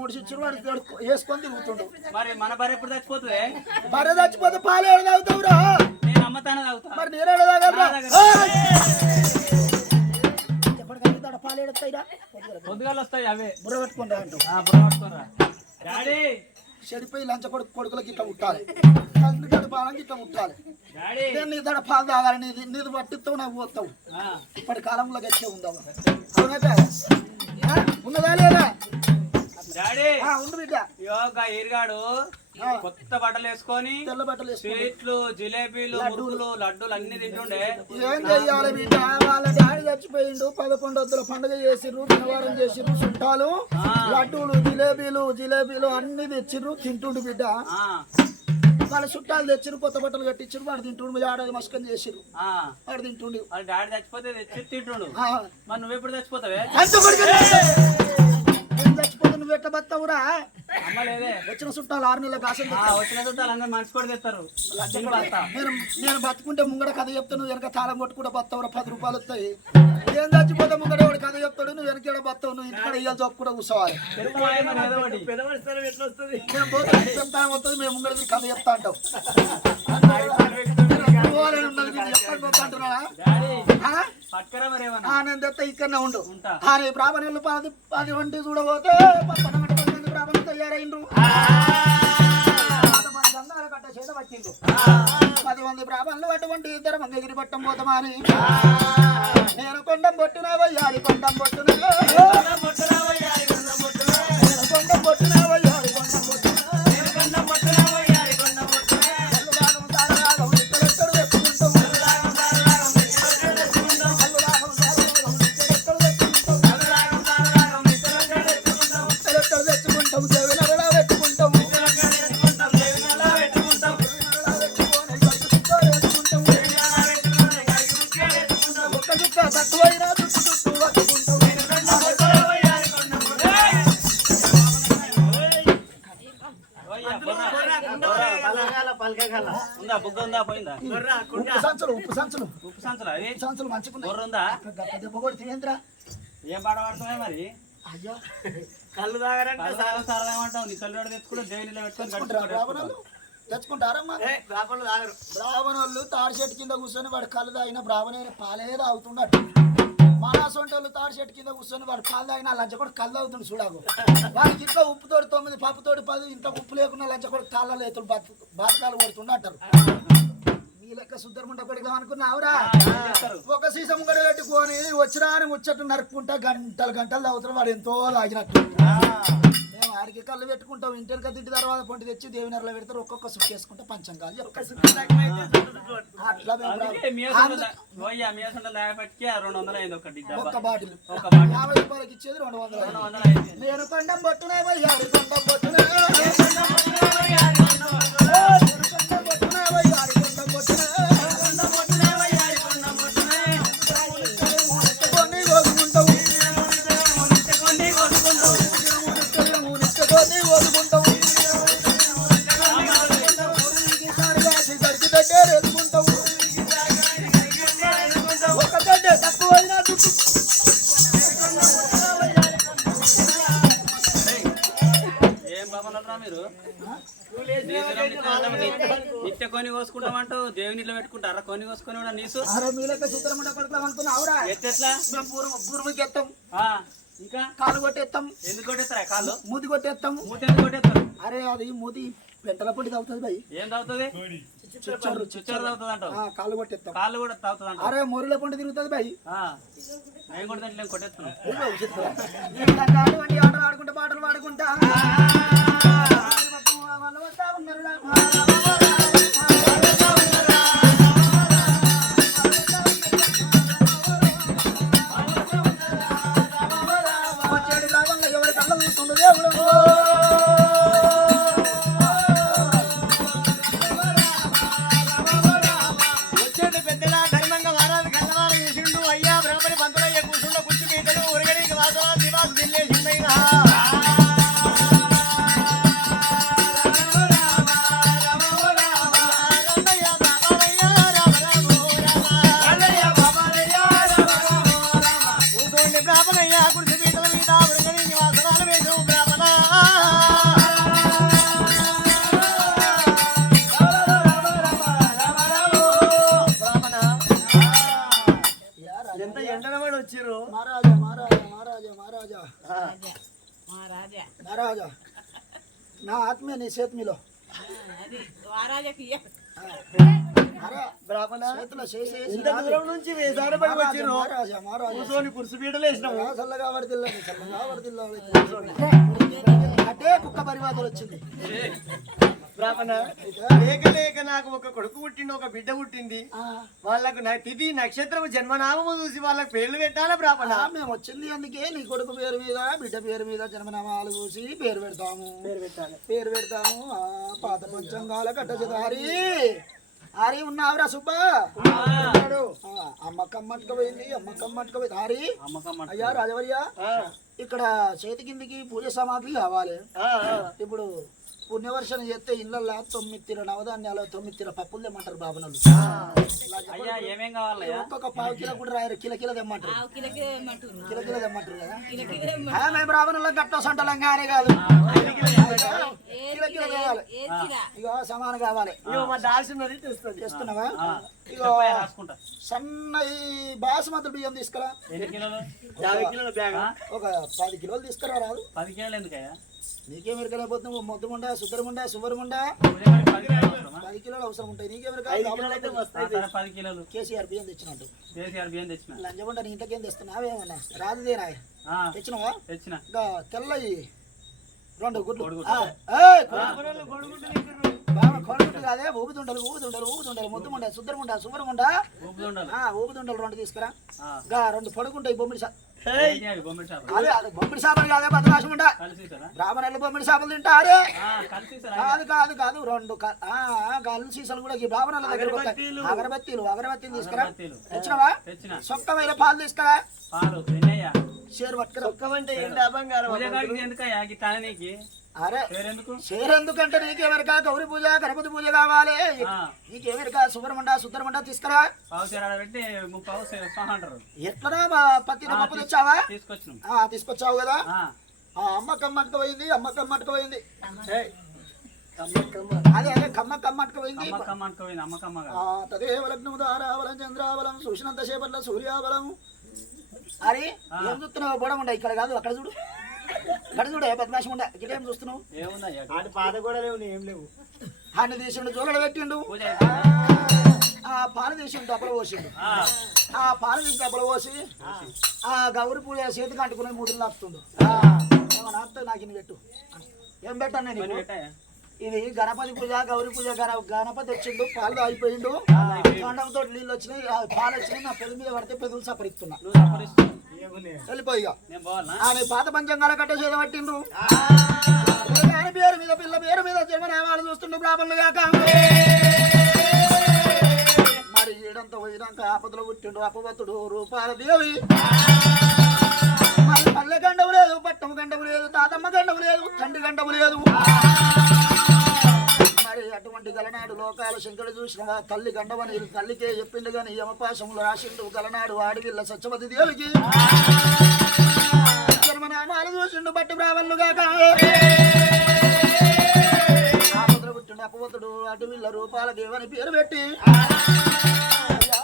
ముడిసిచ్చారు, వాడు వేసుకొని తిరుగుతుండు. మరి మన బర్రె ఎప్పుడు చచ్చిపోతుంది? బర్రె చచ్చిపోతే పాలు ఏడ తాగుతావురా? నేను అమ్మతానే తాగుతా. మరి నేనేడ తాగలరా? పాలు ఏడతాయిరా, పొద్దుగాలు వస్తాయి, అవే బుర్ర పెట్టుకుంటా అంటూ చెడిపోయి లంచ కొడుకులకి ఇట్లా ముట్టాలి, పాలకి ఇట్లా ముట్టాలి. నేను నీ తడ పాలు తాగాలి, నీది పట్టిస్తావు, నాకు పోతావు. ఇప్పటి కాలంలో గచ్చే ఉందావు, అవునా? ఉన్నదా లేదా? డాడీ ఉండు బిడ్డ యోగా ఈరుగాడు కొత్త బట్టలు వేసుకొని తెల్ల బట్టలు స్వీట్లు జిలేబీలు మురుకులు లడ్డూలు అన్ని తింటుండే. ఏం చెయ్యాలి బిడ్డ వాళ్ళ డాడీ చచ్చిపోయిండు 11 వద్దుల పండుగ చేసిర్రు శనివారం చేసిర్రు చుట్టాలు లడ్డూలు జిలేబీలు అన్ని తెచ్చిర్రు తింటుండు బిడ్డ వాళ్ళ చుట్టాలు తెచ్చిర్రు కొత్త బట్టలు కట్టించారు వాడు తింటుండు ఆడది మస్కం చేసిర్రు వాడు తింటుండు వాళ్ళ డాడీ చచ్చిపోతే తెచ్చి తింటుండు మరి నువ్వెప్పుడు చచ్చిపోతావే చచ్చిపోతే నువ్వు ఎట్లా బతావురా అమ్మ లేదే వచ్చిన చుట్టాలు 6 నెలల కాసం వచ్చిన చుట్టాలు అందరూ మంచి కూడా తెస్తారు నేను బతుకుంటే ముంగడ కథ చెప్తాను నువ్వు వెనక తాళం కొట్టుకుంటే బతావురా 10 రూపాయలు వస్తాయి ఏం చచ్చిపోతే ముంగడ వాడు కథ చెప్తాడు నువ్వు వెనక బతావు నువ్వు ఇంటికాడ ఇయ్యాలి చొప్పు కూడా కూర్చోవాలి మేము పోతే చెప్తాను వస్తుంది మేము ముంగడ కథ చెప్తా అంటాం నేను తెస్తా ఇక్కడనే ఉండు బ్రాహ్మణులు 10 వంటి చూడబోతే 12 బ్రాహ్మణులు తయారైండ్రు 10 మంది బ్రాహ్మణులు అటువంటి 2 మంగగిరి పట్టం పోతామని నేను కొండం పొట్టున వయ్యాలి కొండం పొట్టున కొండం పొట్టున వయ్యాలి కొండం పొట్టున సంచులు మంచిగా ఏం పాట పాడుతున్నాయి మరి అయ్యో కళ్ళు తాగరంటే సరదామంటావు నీ కళ్ళు తెచ్చుకుంటే దేవునిలో పెట్టుకొని తెచ్చుకుంటారమ్మా తాగరు బ్రాహ్మణులు తాడి చెట్టు కింద కూర్చొని వాడు కళ్ళు తాగిన బ్రాహ్మణ పాలే తాగుతున్నాడు మనాసొంటోళ్ళు తాడి చెట్టు కింద కూర్చొని వాడు పాలు తాగిన లంచ కూడా కళ్ళు తాగుతుంది చూడాకు వాడికి ఇంట్లో ఉప్పుతోటి 9 పప్పుతోటి 10 ఇంట్లో ఉప్పు లేకుండా లంచ కూడా కాళ్ళ ఎత్తులు బాతకాలు కొడుతుండ అంటారు నీ లెక్క సుద్దరముండ కొడుకు అనుకున్నావురా ఒక సీసం కూడా పెట్టుకొని వచ్చినా అని ముచ్చట్టు నరుక్కుంటా గంటలు తాగుతున్నాం వాడు ఎంతో తాగినట్టు మేము ఆడికి కళ్ళు పెట్టుకుంటాం ఇంటికి తింటి తర్వాత పొంటి తెచ్చి దేవినరలో పెడతారు ఒక్కొక్క సుక్కు వేసుకుంటే పంచంగాలు అట్లా ఒక్క బాటిల్ 50 రూపాయలకి ఇచ్చేది 200 నేను కొండం పొట్టునే పోయాలి కొండం పొట్టునే నిత్య కొని కోసుకుంటామంటూ దేవుని ఇట్లా పెట్టుకుంటారా కొని కోసుకొని కూడా నీసు ఎట్లా ఇంకా కాలు కొట్టేస్తాం ఎందుకు కొట్టేస్తారా కాళ్ళు మూతి కొట్టేస్తాం మూతి ఎందుకు కొట్టేస్తారు అరే అది మూతి పెంటల పొడి తాగుతుంది భయ్ ఏం తాగుతుంది చుచ్చరు తాగుతుంది అంటావు కాళ్ళు కొట్టేస్తాం కాళ్ళు కూడా తాగుతుంది అంట అరే మొరల పొండి తిరుగుతుంది భయ్ మేము కూడా దాంట్లో కొట్టేస్తున్నాం ఆటలు ఆడుకుంటా పాటలు పాడుకుంటా ఎవరి కళ్ళ చూస్తుండే దేవుడు వచ్చేది పెద్దలా ధర్మంగా వారాలు కళ్ళవారు చేసిండు అయ్యా బ్రాహ్మణి పంతులయ్య కూర్చుండో కుర్చీ గీతలు ఉరగడికి వాసన దివాసు దిల్లేసిండైనా బ్రాహ్మణయ్య కుర్చీ గీతల మీద ఉరగడికి వాసనాలు వేసు బ్రాహ్మణ ఎంత ఎండనవాడు వచ్చారు మహారాజా మహారాజా మహారాజా మహారాజా మహారాజా నా ఆత్మీయ నీ చేతిలో బ్రాహ్మణ చేతిలో చేసి ఇంత దూరం నుంచి వేసారపడి వచ్చారు మహారాజా మహారాజా కూర్చొని కుర్చీ పీటలు వేసినాము చల్లగా పడిదిల్లండి చల్లగా పడిదిల్లండి బాధలు వచ్చింది బ్రాహ్మణ లేక లేక నాకు ఒక కొడుకు పుట్టింది ఒక బిడ్డ పుట్టింది వాళ్ళకు తిథి నక్షత్రము జన్మనామము చూసి వాళ్ళకి పేర్లు పెట్టాలా బ్రాహ్మణ మేము వచ్చింది అందుకే నీ కొడుకు పేరు మీద బిడ్డ పేరు మీద జన్మనామాలు చూసి పేరు పెడతాము పేరు పెడతాము పాత పంచంగాల కట్టజదారి హరి ఉన్నావురా సుబ్బ అమ్మకమ్మట్టుకు పోయింది అమ్మకమ్మట్టుకు పోయింది హరి అయ్యా రాజవర్య ఇక్కడ చేతి కిందికి పూజ సామాగ్రి కావాలి ఇప్పుడు పుణ్యవర్షం చేస్తే ఇళ్ళల్లో 9 తీర నవధాన్యాలు 9 తీర పప్పులు తెమ్మంటారు బాబునలు ఒక్కొక్క పావు కిలో కూడా రాయరు కిల తెమ్మంటారు కిల తెమ్మంటారు కదా మేము బ్రాహ్మణులకు గట్ట సొంటలంగానే కాదు కిల కావాలి ఇగో సమానం కావాలి చేస్తున్నావా ఇగో సన్న బాసుమతి బియ్యం తీసుకురా ఒక 10 కిలోలు తీసుకురా రాదు 10 కిలోలు ఎందుకయ్యా నీకేమెరకలేకపోతున్నావు మొత్తముండా సుద్దరముండా సువరముండా 10 కిలోలు అవసరం ఉంటాయి నీకేమెరక 10 కిలోలు కేసీఆర్ బియ్యం తెచ్చినట్టు తెచ్చిన లంచముండా నీ ఇంతకేం తెస్తున్నావేమన్నా రాదుదేనా తెచ్చినావా ఇంకా తెల్లయి 2 గుడ్లు కొడుగుడ్డు కాదే ఊగుతుండలు మొత్తముండా సుద్దరముండా సువరముండా ఊగుతుండలు 2 తీసుకురా ఇంకా 2 పొడుగుంటాయి బొమ్మిడి అదే అదే బొమ్మిడి చేపలు కాదే బదమాషం ఉండా బ్రాహ్మణులు బొమ్మిడి చేపలు తింటారే కాదు 2 కళ్ళు సీసాలు కూడా ఈ బ్రాహ్మణుల దగ్గర అగరబత్తీలు తీసుకురా తెచ్చినవా సొక్కమైన పాలు తీసుకురా షేర్ పట్టుకురా అరే షేరెందుకంటే నీకేమెరక గౌరీ పూజ గణపతి పూజ కావాలి నీకేమెరక సుబ్రహ్మణ్య తీసుకురా ఎట్లనా పత్తిన పప్పు తెచ్చావా తీసుకొచ్చావు కదా అమ్మకమ్మట్టుకు పోయింది అదే కమ్మట్టుకు పోయింది తదేవ లగ్నము దారావలం చంద్రావలం చూసినంత సేపట్ల సూర్యావలం అరే ఏం చూస్తున్నావు బోడం ఉండ ఇక్కడ కాదు అక్కడ చూడు బద్మాషం ఉండ ఇక్కడ ఏం చూస్తున్నావు పాత కూడా లేవు ఏం లేవు అన్ని దేశంలో జోలడ పెట్టిండు పాలు తీసి డబ్బలు పోసిండు పాలు తీసి డబ్బలు పోసి గౌరి పూజ చేతికి అంటుకుని 3 నాపుతుండు నాపుతా నాకు ఇన్ని పెట్టు ఏం పెట్టాను నేను ఇది గణపతి పూజ గౌరీ పూజ గణపతి వచ్చిండు పాలు అయిపోయిండు కండంతో నీళ్ళు వచ్చినాయి పాలు వచ్చినాయి నా పెద్ద మీద పడితే పెద్దలు సపరిస్తున్నా వెళ్ళిపోయిగా పాత పంచంగాల కట్ట చేదబట్టిండు పేరు మీద పిల్ల పేరు మీద జన్మనామాలు చూస్తుండు బ్రాహ్మణులు కాక మరి ఏడంతా పోయినాక ఆపదలో పుట్టిండు అపవతుడు రూపాల దేవి మరి పల్లె గండవు లేదు పట్టం గండవు లేదు తాతమ్మ గండవు లేదు తండ్రి గండవు లేదు మరి అటువంటి గలనాడు లోకాల శంకరుడు చూసిన తల్లి గండవని తల్లికే చెప్పిండు గాని యమపాశములు రాసిండు గలనాడు ఆడివిల్ల సత్యవతి దేవికి జన్మనామాలు చూసిండు బట్టి బ్రాహ్మణులుగా ఆపదలు పుట్టిండు అపవతుడు అటువిల్ల రూపాల దేవని పేరు పెట్టి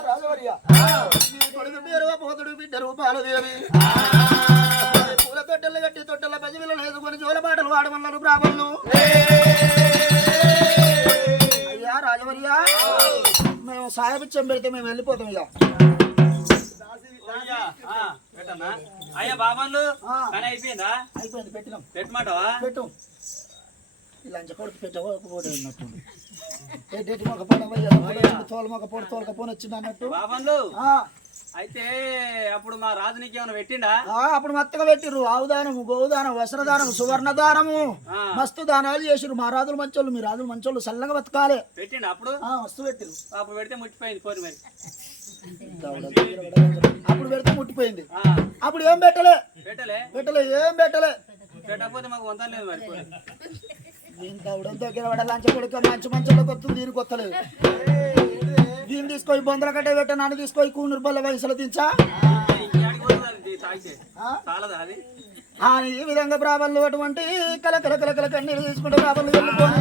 రాజవర్య కొడుకు పేరు అపవతుడు బిడ్డ రూపాల దేవి పూల తొట్టెలు కట్టి తొట్టెల పసివిల్ల వేసుకొని జోలపాటలు వాడమన్నారు బ్రాహ్మణులు రాజవర్యా మేము సాయపిచ్చం పెడితే మేము వెళ్ళిపోతాం ఇక అయ్యా బాబాలు అయిపోయిందా అయిపోయింది పెట్టినాం పెట్టమంటావా పెట్టు లంచ కొడుకు పెట్టబోడు అన్నట్టు తోలకపోని వచ్చింది అన్నట్టు బాబాలు అయితే అప్పుడు మా రాజు నీకు ఏమైనా పెట్టిండా అప్పుడు మత్తగా పెట్టిర్రు ఆవుదానము గోదానం వస్త్రదానం సువర్ణదానము మస్తు దానాలు చేసిరు మా రాజులు మంచోళ్ళు మీ రాజులు మంచోళ్ళు చల్లగా బతకాలి పెట్టిండు అప్పుడు వస్తు పెట్టిరు అప్పుడు పెడితే ముట్టిపోయింది పోరు మరి అప్పుడు పెడితే ముట్టిపోయింది అప్పుడు ఏం పెట్టలే ఏం పెట్టలే పెట్టకపోతే మాకు వంతం లేదు మరి దీనికి అవడం దగ్గర పడ లంచ కొడుకు మంచి మంచోళ్ళకి వస్తుంది దీనికి వస్తలేదు దీన్ని తీసుకొని బొందల కట్టే పెట్ట నన్ను తీసుకొని కూనూరు బల్ల వయసులో దించా ఈ విధంగా బ్రాహ్మణులు అటువంటి కల కన్నీరు తీసుకుంటే బ్రాహ్మణులు వెళ్ళిపోయి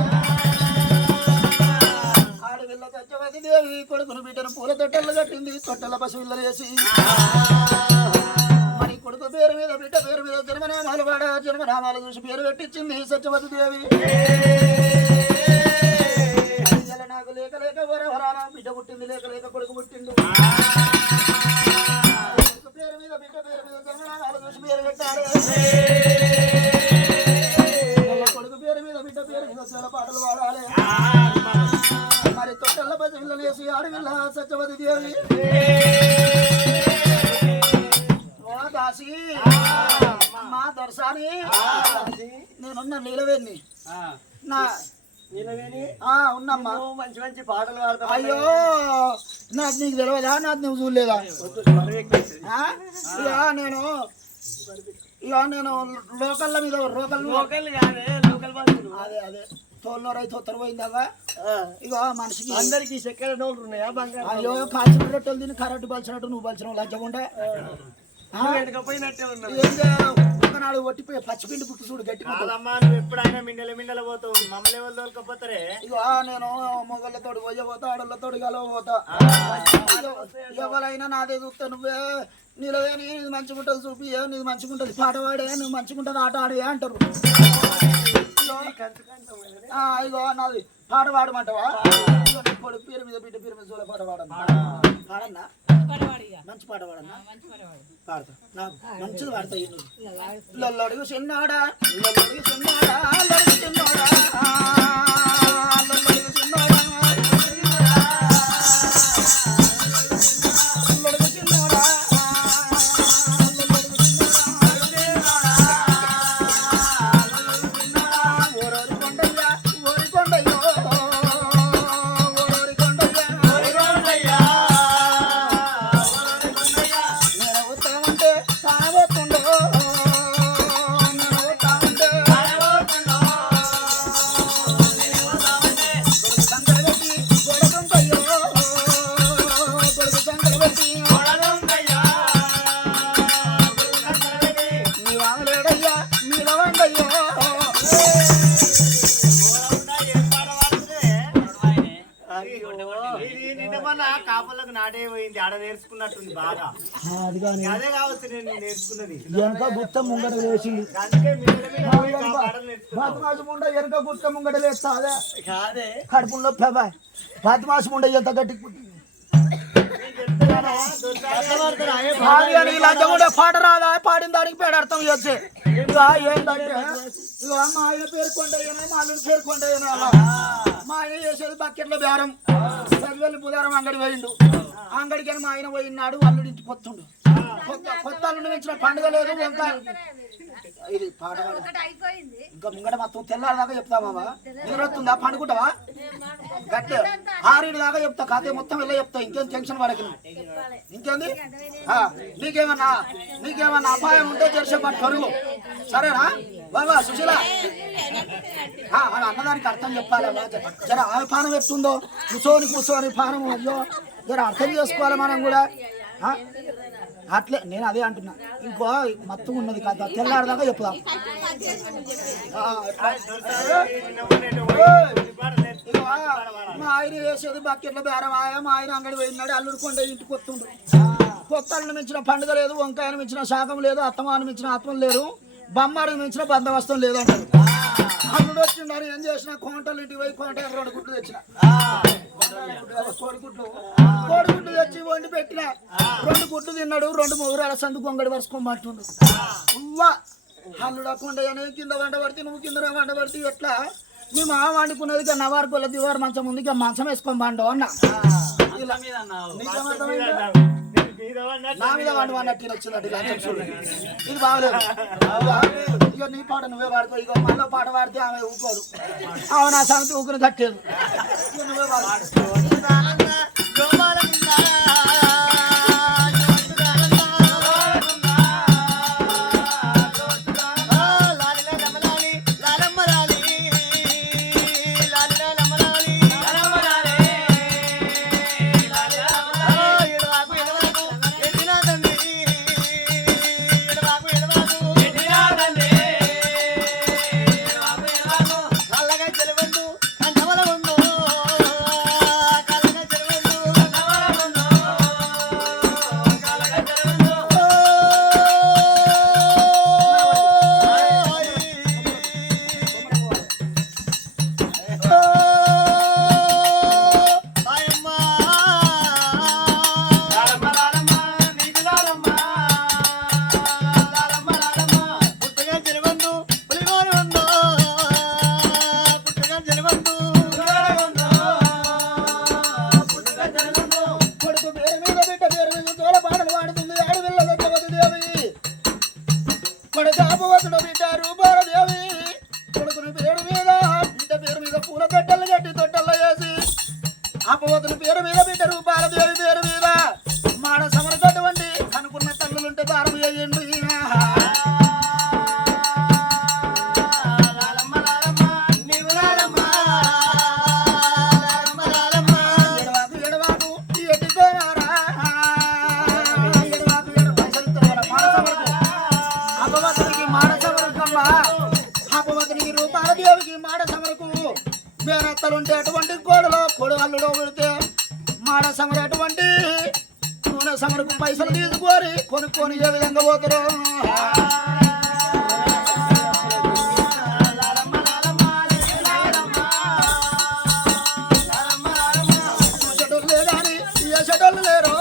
ఆడవిల్ల సత్యవతి దేవి కొడుకును బిడ్డను పూల తొట్టెలు కట్టింది తొట్టెల పశువులు వేసి మరి కొడుకు పేరు మీద బిడ్డ పేరు మీద జన్మనామాలు వాడ జన్మనామాలు చూసి పేరు పెట్టించింది సత్యవతి దేవి నాకు లేక లేక వరవరానా బిడ్డ పుట్టింది లేక లేక కొడుకు పుట్టిండు పేరు మీద బిడ్డ పేరు మీద జన్మనామాలు చూసి పేరు పెట్టారు కొడుకు పేరు మీద చాలా పాటలు పాడాలి మరి తొట్టెల్ల పసిపిల్లలు వేసి ఆడవిల్ల సత్యవతి దేవి ఓ దాసి మా దొరసాని నేనున్న నీలవేణి నా ఉన్నమ్మా మంచి మంచి పాటలు పాడతా. అయ్యో నాకు నీకు తెలియదా నాకు నువ్వు చూడలేదా నేను లోకల్ల మీద లోకల్ కాదే లోకల్ బస్సులు. అదే తోలునోరు అయితే ఉత్తర పోయిందాగా ఇక మనిషికి అందరికి చక్కెర డోళ్ళు ఉన్నాయా బంగారు? అయ్యో కాల్చిన రొట్టెలు తిని కరెంటు పలిచినట్టు నువ్వు పలిచిన లజ్జకుండా వెనకపోయినట్టే ఉన్నావు. ఏం చేయాలి ఒకనాడు ఒట్టిపోయి పచ్చిపిండి పుట్టు చూడు గట్టి కాదమ్మా, నువ్వు ఎప్పుడైనా మిండల పోతావు, మమ్మల్ని ఎవరు తోలుకపోతారే? ఇక నేను మొగళ్ళతోటి పోతా ఆడళ్ళతోటి గలవ పోతా ఎవరైనా నాదే చూస్తా నువ్వే నీలవేని నీది మంచిగుంటది చూపి నీది మంచిగుంటది పాట పాడే నువ్వు మంచిగుంటది ఆట ఆడే అంటారు. ఇగో నాది పాట పాడమంటావా? కొడుకు పేరు మీద బిడ్డ పేరు మీద చూడ పాట పాడన్నా మంచి పాట పాడన్నా పాడతా నాకు మంచిది పాడతా లొల్లడుగు చిన్నోడా లొల్లడుగు చిన్నోడా లొల్లడుగు చిన్నోడా లొల్లడుగు చిన్నోడా లొల్లడుగు చిన్నోడా ఓరోరి కొండయ్యా ఓరి కొండయ్యో ఓరోరి కొండయ్యా నేను వస్తామంటే తాగబోతుండో నేను వస్తామంటే సంకరబెట్టి గొడకంకయ్యో కొడుకు సంకరబెట్టి నీ వామలేడయ్యా నీలవండయ్యో నిన్న మొన్న కాపలకు నాటే పోయింది, ఆడ నేర్చుకున్నట్టుంది బాగా. అది కానీ అదే కావచ్చు నేను నేర్చుకున్నది. వెనక గుత్త ముంగట వేసింది అందుకే మిగిలిన మీద పోయి ఆ పాటలు నేర్చుకున్నా. బద్మాసు ముండ వెనక గుత్త ముంగట వేస్తా అదే కాదే కడుపులో పెబాయ్ బద్మాసు ముండ ఎంత గట్టి పాట రాదా పాడిన దానికి పేడార్థం చేస్తే ఇక ఏంటంటే ఇక మా ఆయన పేర్కొండయ్యనా మా అల్లుడు పేర్కొండయ్యనా మా ఆయన చేసేది బకెట్ల బేరం చదివేళ్ళు బుధారం అంగడి పోయిండు అంగడికి మా ఆయన పోయినాడు అల్లుడి ఇంటికి కొత్తుండు కొత్త అల్లుడిని పెంచిన పండుగ లేదు ఇంకా ఇది పాట ఇంకా ముంగట మొత్తం తెల్లారిదాకా చెప్తామా నిద్రొస్తుందా పండుకుంటావా గట్టి 6 దాకా చెప్తా కథ మొత్తం వెళ్ళి చెప్తా ఇంకేం టెన్షన్ పడకు ఇంకేంది నీకేమన్నా అపాయం ఉంటే తెలిసే పరుగు సరేనా బాబా సుశీల అన్నదానికి అర్థం చెప్పాలి జర ఆమె పానం ఎట్టుందో కూర్చొని పానం అయ్యో జర అర్థం చేసుకోవాలి మనం కూడా అట్లే నేను అదే అంటున్నా ఇంకో మొత్తం ఉన్నది కదా తెల్లారిదాకా చెప్దాం మా ఆయన వేసేది బకెట్ల బేరం మా ఆయన అంగడి పోయినాడు అల్లుడు కొండ ఇంటికి వస్తుండు కొత్త అల్లుని మించిన పండుగ లేదు వంకాయను మించిన శాఖం లేదు అత్తమాను మించిన ఆత్మలు లేరు బొమ్మాడిని మించిన బందోబస్తం లేదు అంటారు అల్లుడు వచ్చిండారు ఏం చేసిన కోంటలు ఇంటికి పోయి కోంట 2 గుడ్లు తెచ్చిన కోడిగుడ్డు తెచ్చి వండి పెట్టిన 2 గుడ్లు తిన్నాడు 2 మొగురాల సందు గొంగడి వరుసుకోమంటుండు అల్లుడు కొండయ్యనే కింద వంట పడితే నువ్వు కింద వంట పడితే ఎట్లా మీ మామ వండుకున్నది ఇక నవారు కొల్ల దివారు మంచం ఉంది ఇక మంచం వేసుకొని పండు అన్న నా మీద వాడు అన్నట్టు వచ్చిందండి లంచం చూడు ఇది బాగలేదు ఇక నీ పాట నువ్వే పాడుకో ఇక మళ్ళీ పాట పాడితే ఆమె ఊకోదు ఆమె నా సంగతి ఊకుని తట్టేది ఇక నువ్వే పాడు కళ్ళగా చెలవండు కంటవల ఉండు కళ్ళగా ఎట్టి తొట్టల్లో వేసి అపవతుల పేరు మీద బిడ్డ రూపాల దేవి పేరు మీద మాడ సమరతటువంటి అనుకున్న తల్లులుంటే దారం వేయండి మేనత్తలుంటే అటువంటి కోడలో కొడు అల్లుడో పెడితే మాడ సమర అటువంటి నూనె సమరకు పైసలు తీసుకొని కొనుక్కొని ఏ విధంగా పోతారు చూసేటోళ్ళే కానీ చేసేటోళ్ళు లేరు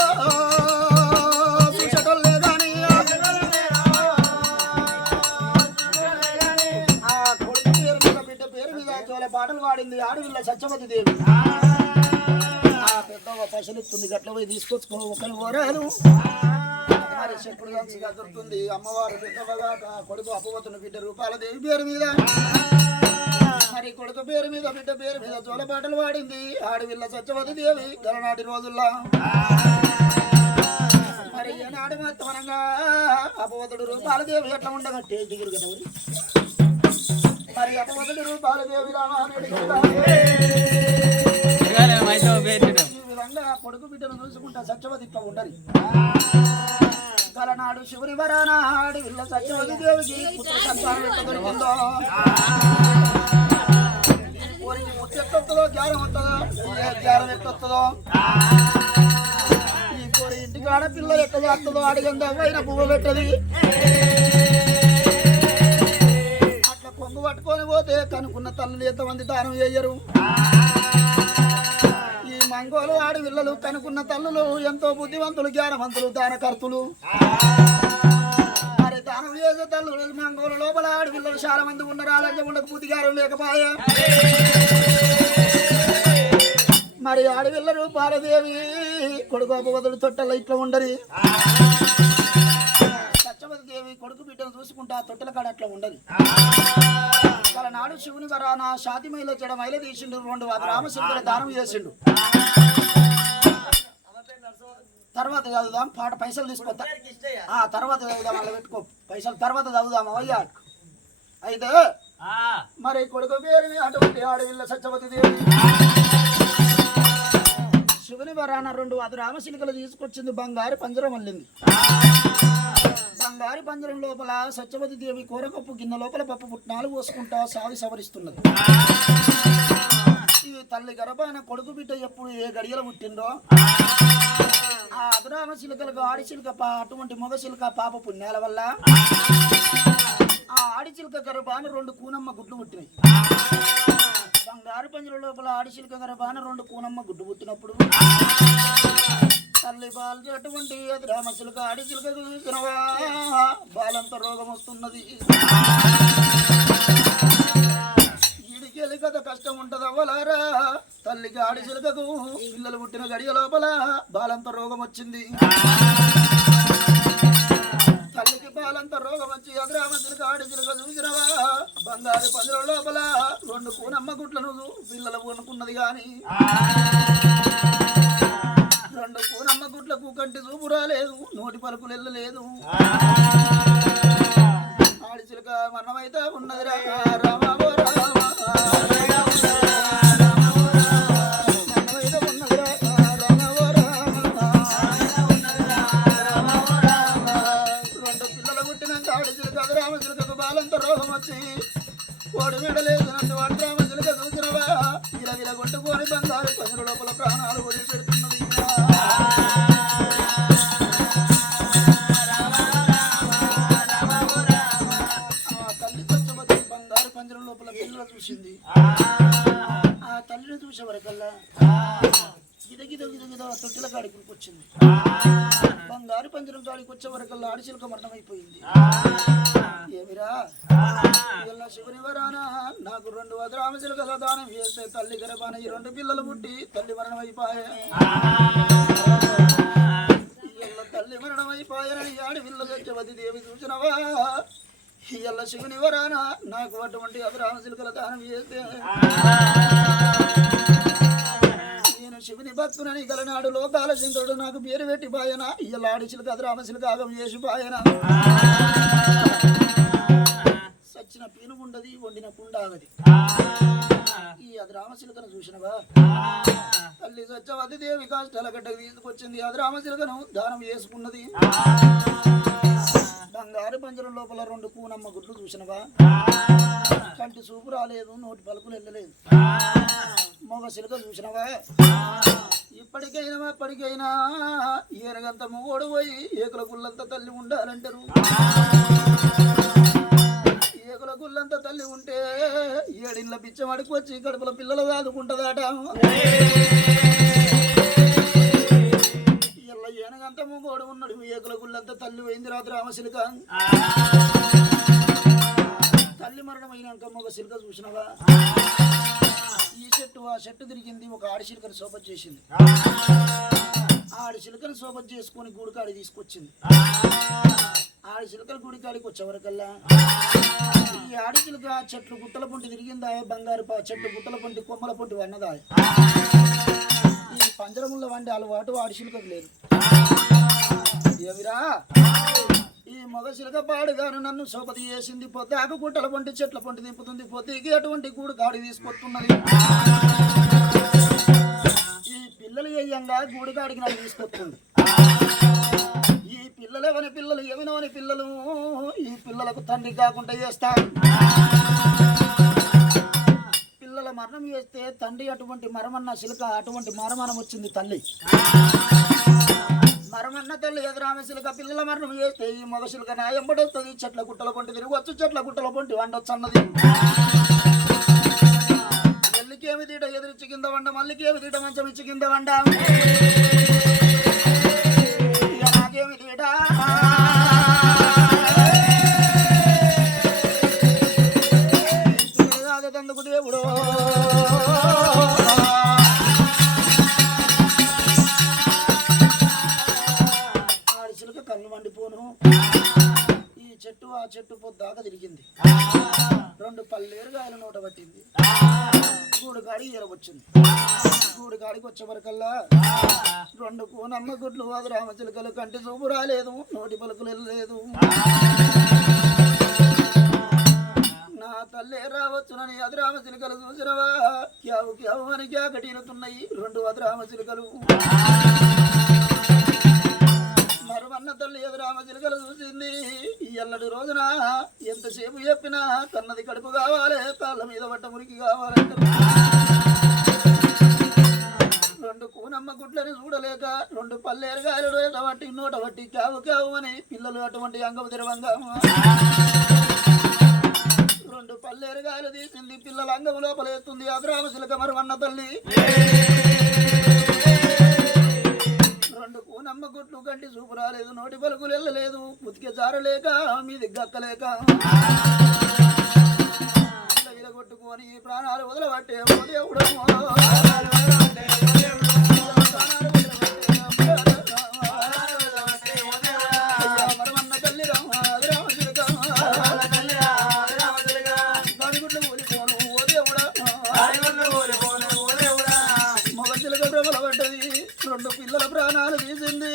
చూసేటోళ్ళే కానీ ఆ కొడుకు పేరు మీద బిడ్డ పేరు మీద చోల పాటలు పాడింది ఆడవిల్ల సత్యవతి దేవి పెద్దగా పైసలుస్తుంది గట్ల పోయి తీసుకొచ్చుకో ఒకరి ఓరాలు మరి చెప్పుడు గంచిగా దొరుకుతుంది అమ్మవారు పెద్దగా కొడుకు అపవతున్న బిడ్డ రూపాల దేవి పేరు మీద మరి కొడుకు పేరు మీద బిడ్డ పేరు మీద చోల పాటలు పాడింది ఆడవిల్ల సత్యవతి దేవి గలనాటి రోజుల్లో మరి ఏనాడు మాత్రమనంగా అపవతుడు రూపాల దేవి ఎట్లా ఉండగట్టే దిగురు కదా మరి అపవతుడు రూపాల దేవి ఈ విధంగా కొడుకు బిడ్డను చూసుకుంటా సత్యవతి ఇట్లా ఉండరు గలనాడు శివుని వరానాడు ఇళ్ళ సత్యవతి దేవికి పుత్ర సంతానం ఎట్లా దొరికిందో ఊరికి ముత్తెత్తొస్తుందో జ్ఞానం వస్తుందో జ్ఞానం ఎట్టొస్తుందో ఈ కోరి ఇంటికి ఆడపిల్ల ఎట్ట చేస్తుందో అడిగిందో పైన పువ్వు పెట్టది అట్లా కొంగు పట్టుకొని పోతే కనుక్కున్న తల్లులు ఎంతమంది దానం చేయరు ఈ మంగోలు ఆడపిల్లలు కనుక్కున్న తల్లులు ఎంతో బుద్ధివంతులు జ్ఞానవంతులు దానకర్తులు మరి దానం చేసే తల్లులు మంగోలు లోపల ఆడపిల్లలు చాలా మంది ఉన్నారు ఆలంజం ఉండక బుద్ధిగారం లేకపోయా మరి ఆడపిల్లలు పారదేవి కొడుకు అపవదుడు తొట్టెల ఇట్లా ఉండరు సత్యవతి దేవి కొడుకు బిడ్డను చూసుకుంటా తొట్టెల కాడ అట్లా ఉండదు నాడు శివుని వరాన షాది మైలో చెడ మైల తీసిండు 2 రామశంకర దానం చేసిండు తర్వాత చదువుదాం పాట పైసలు తీసుకొస్తా తర్వాత చదువుదాం అలా పెట్టుకో పైసలు తర్వాత చదువుదాం అయ్యా అయితే మరి కొడుకు పేరు అటువంటి ఆడవిల్ల సత్యవతి దేవి శివుని వరాన 2 రామశిలికలు తీసుకొచ్చింది బంగారు పంజరం అల్లింది బంగారు పంజరం లోపల సత్యవతి దేవి కూరకప్పు గిన్నె లోపల పప్పు పుట్నాలు పోసుకుంటా సావి సవరిస్తున్నది ఈ తల్లి గర్భాన కొడుకు బిడ్డ ఎప్పుడు ఏ గడియలు పుట్టిండో ఆ అధురామ చిలుకలకు ఆడి చిలుక అటువంటి మగ చిలుక పాప పుణ్యాల వల్ల ఆ ఆడి చిలుక గర్భాన 2 కూనమ్మ గుడ్లు పుట్టినాయి బంగారు పంజరం లోపల ఆడి చిలుక గర్భాన 2 కూనమ్మ గుడ్డు పుట్టినప్పుడు తల్లి బాలు అటువంటి అధురామ చిలుక ఆడి చిలుక చూసినవా బాలంత రోగం వస్తున్నది ఈడికెళ్ళి కదా కష్టం ఉంటది అవ్వలారా తల్లికి ఆడి చిలుకకు పిల్లలు పుట్టిన గడియ లోపల బాలంత రోగం వచ్చింది తల్లికి బాలంత రోగం వచ్చి అధురామ చిలుక ఆడి చిలుక చూసినవా బంగారు పంజరం లోపల 2 కూనమ్మ గుడ్లను పిల్లలు కొనుక్కున్నది గాని 2 కూనమ్మ గుడ్లకు కంటి చూపు రాలేదు నోటి పలుకులు వెళ్ళలేదు ఆడి చిలుక మరణమైతే ఉన్నది రామ బాలంత రోగం వచ్చి కోడి మెడలేదు నన్ను అడ్రామ చిలుక చూసినవా ఇలా ఇలా కొట్టుకొని బంగారు పంజరం లోపల ప్రాణాలు వదిలిపెడుతున్నది తల్లి సత్యవతి బంగారు పంజరం లోపల పిల్లలు చూసింది ఆ తల్లిని చూసే వరకల్లా గిదగిద తొట్టెల కాడికి వచ్చింది బంగారు పంజరం కాడికి వచ్చే వరకల్లా ఆడిచిలుక మరణమైపోయింది ఏమిరా ఇలా శివుని వరాన నాకు 2 రామచిలుకల దానం చేస్తే తల్లి గర్భాన ఈ 2 పిల్లలు పుట్టి తల్లి మరణమైపోయా తల్లి మరణమైపోయానని ఆడపిల్ల సత్యవతి దేవి చూసినవా ఇలా శివుని వరాన నాకు అటువంటి 2 రామచిలుకల దానం చేస్తే శివుని భక్తునని గలనాడు లోకాల శంకరుడు నాకు పేరు పెట్టి బాయన ఇయ్యాల ఆడిచిలు కదు రామశిలకు ఆగం చేసి బాయన సచ్చిన పీనుగుండది వండిన పుండాగది ఈ అది రామశిలకను చూసినవా తల్లి సత్యవతి దేవి కాష్టాల గడ్డకు తీసుకొచ్చింది అది రామశిలకను దానం చేసుకున్నది బంగారు పంజరం లోపల 2 కూనమ్మ గుడ్లు చూసినవా కంటి చూపు రాలేదు నోటి పలుకులు వెళ్ళలేదు మొగ సిలుక చూసినవా ఇప్పటికైనా ఏనగంత మొగోడు పోయి ఏకుల గుళ్ళంత తల్లి ఉండాలంటారు ఏకుల గుళ్ళంత తల్లి ఉంటే 7 ఇళ్ళ పిచ్చవాడికి వచ్చి కడుపుల పిల్లలు దాదుకుంటదాట ఇలా ఏనగంత మొగోడు ఉన్నాడు ఏకుల గుళ్ళంత తల్లి పోయింది రాత్రి రామశిలుక తల్లి మరణమైనాక మొగ సిలుక చూసినవా ఈ చెట్టు ఆ చెట్టు తిరిగింది ఒక ఆడిశిలుకను సోపత్ చేసింది ఆడిశిలుకను సోపత్ చేసుకొని గూడుకాడి తీసుకొచ్చింది ఆడిశిలుకలు గుడికాడికి వచ్చేవరకల్లా ఈ ఆడిశిలుక చెట్లు గుట్టల పొంటి తిరిగిందా బంగారు చెట్టు గుట్టల పొంటి కొమ్మల పొంటి వన్నదా ఈ పంజరముల వంటి అలవాటు ఆడిశిలుకకు లేదు ఏమిరా ఈ మగ శిలక పాడుగాను నన్ను సోపతి చేసింది పొద్దాకు గుట్టల పొంటి చెట్ల పొంటి దింపుతుంది పొద్దుకి అటువంటి గూడు కాడి తీసుకొస్తున్నది ఈ పిల్లలు ఏయంగా గూడు కాడికి నన్ను తీసుకొస్తుంది ఈ పిల్లలు ఎవని పిల్లలు ఎవనవని పిల్లలు ఈ పిల్లలకు తండ్రి కాకుండా చేస్తారు పిల్లల మరణం చేస్తే తండ్రి అటువంటి మరమన్న శిలక అటువంటి మరమనం వచ్చింది తల్లి మరమన్న తల్లి ఎదురామశిలుక పిల్లల మరణం చేస్తే ఈ మగ శిలుక నాయంబడొస్తుంది చెట్ల గుట్టల పొంటి తిరిగొచ్చు చెట్ల గుట్టల పొంటి వండొచ్చు అన్నది ఎల్లికేమి తీట ఎదురిచ్చి కింద వండ మల్లికేమి తీట మంచం ఇచ్చి కింద వండ నాకేమి తీట తందుకు దేవుడు కళ్ళు మండిపోను ఈ చెట్టు ఆ చెట్టు పొద్దాక తిరిగింది 2 పల్లేరుగాయల నోట పట్టింది గూడుగాడి ఎరవచ్చింది గూడుగాడికి వచ్చే వరకల్లా 2 కూనమ్మ గుడ్లు అది రామచిలుకలు కంటి చూపు రాలేదు నోటి పలుకులు వెళ్ళలేదు నా తల్లే రావచ్చునని అది రామచిలుకలు చూసినవా క్యావు క్యావు అని క్యాకటీలుతున్నాయి 2 అది రామచిలుకలు మరవన్న తల్లి ఎదు రామచిలుకలు చూసింది ఈ ఎల్లడి రోజున ఎంతసేపు చెప్పినా కన్నది కడుపు కావాలి కాళ్ళ మీద పట్ట మురికి కావాలంటే 2 కూనమ్మ గుడ్లని చూడలేక 2 పల్లేరుగాయలు బట్టి నోట బట్టి కావు కావు అని పిల్లలు అటువంటి అంగం తెరవంగా 2 పల్లేరుగాయలు తీసింది పిల్లల అంగం లోపల ఎత్తుంది అది రామచిలుక మరవన్న తల్లి 2 కూనమ్మ గుట్లు కంటి చూపు రాలేదు నోటి పలుకులు వెళ్ళలేదు ఉతికే జారలేక మీది గక్కలేక విరగొట్టుకొని ప్రాణాలు వదలబట్టే ఓ దేవుడు మరమన్న తల్లి రామచిలుక దానిగుడ్లు కూలిపోను ఓ దేవుడా మగ చిలుక భ్రమల పడ్డది 2 పిల్లల ప్రాణాలు తీసింది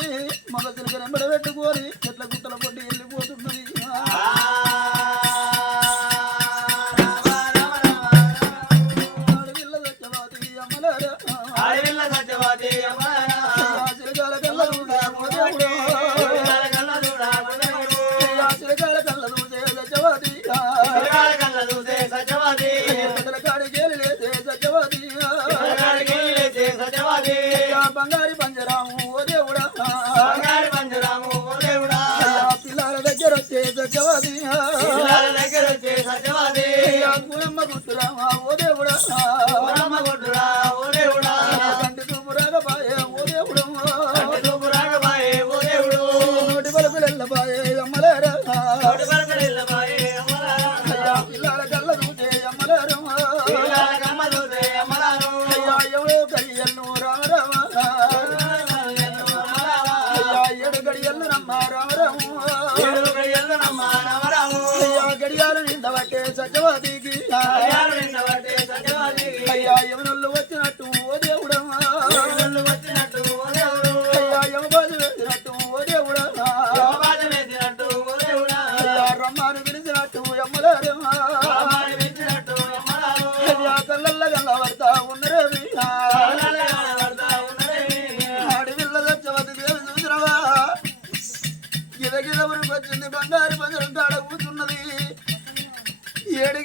మగ చిలుక నెంబడ పెట్టుకొని చెట్ల గుట్టల పొట్టి వెళ్ళిపోతున్నది బంగారి పంజరాము ఓ దేవుడా పిల్లల దగ్గర వచ్చే సత్యవాది గుణమ్మ గుట్టురామా ఓ దేవుడా కంటి చూపు రాగబాయే ఓ దేవుడు నోటి పలుకులు వెళ్ళబాయే అమ్మలేరా పిల్లల కళ్ళ చూసే అమ్మలేరు ఎవరో కయ్యల్ను రామ గడియల్లు రమ్మ రామరాము గడియాలు నిండబట్టే సత్యవాదికి అయ్యా ఎవరొల్లు వచ్చినట్టు ఓ దేవుడమ్మా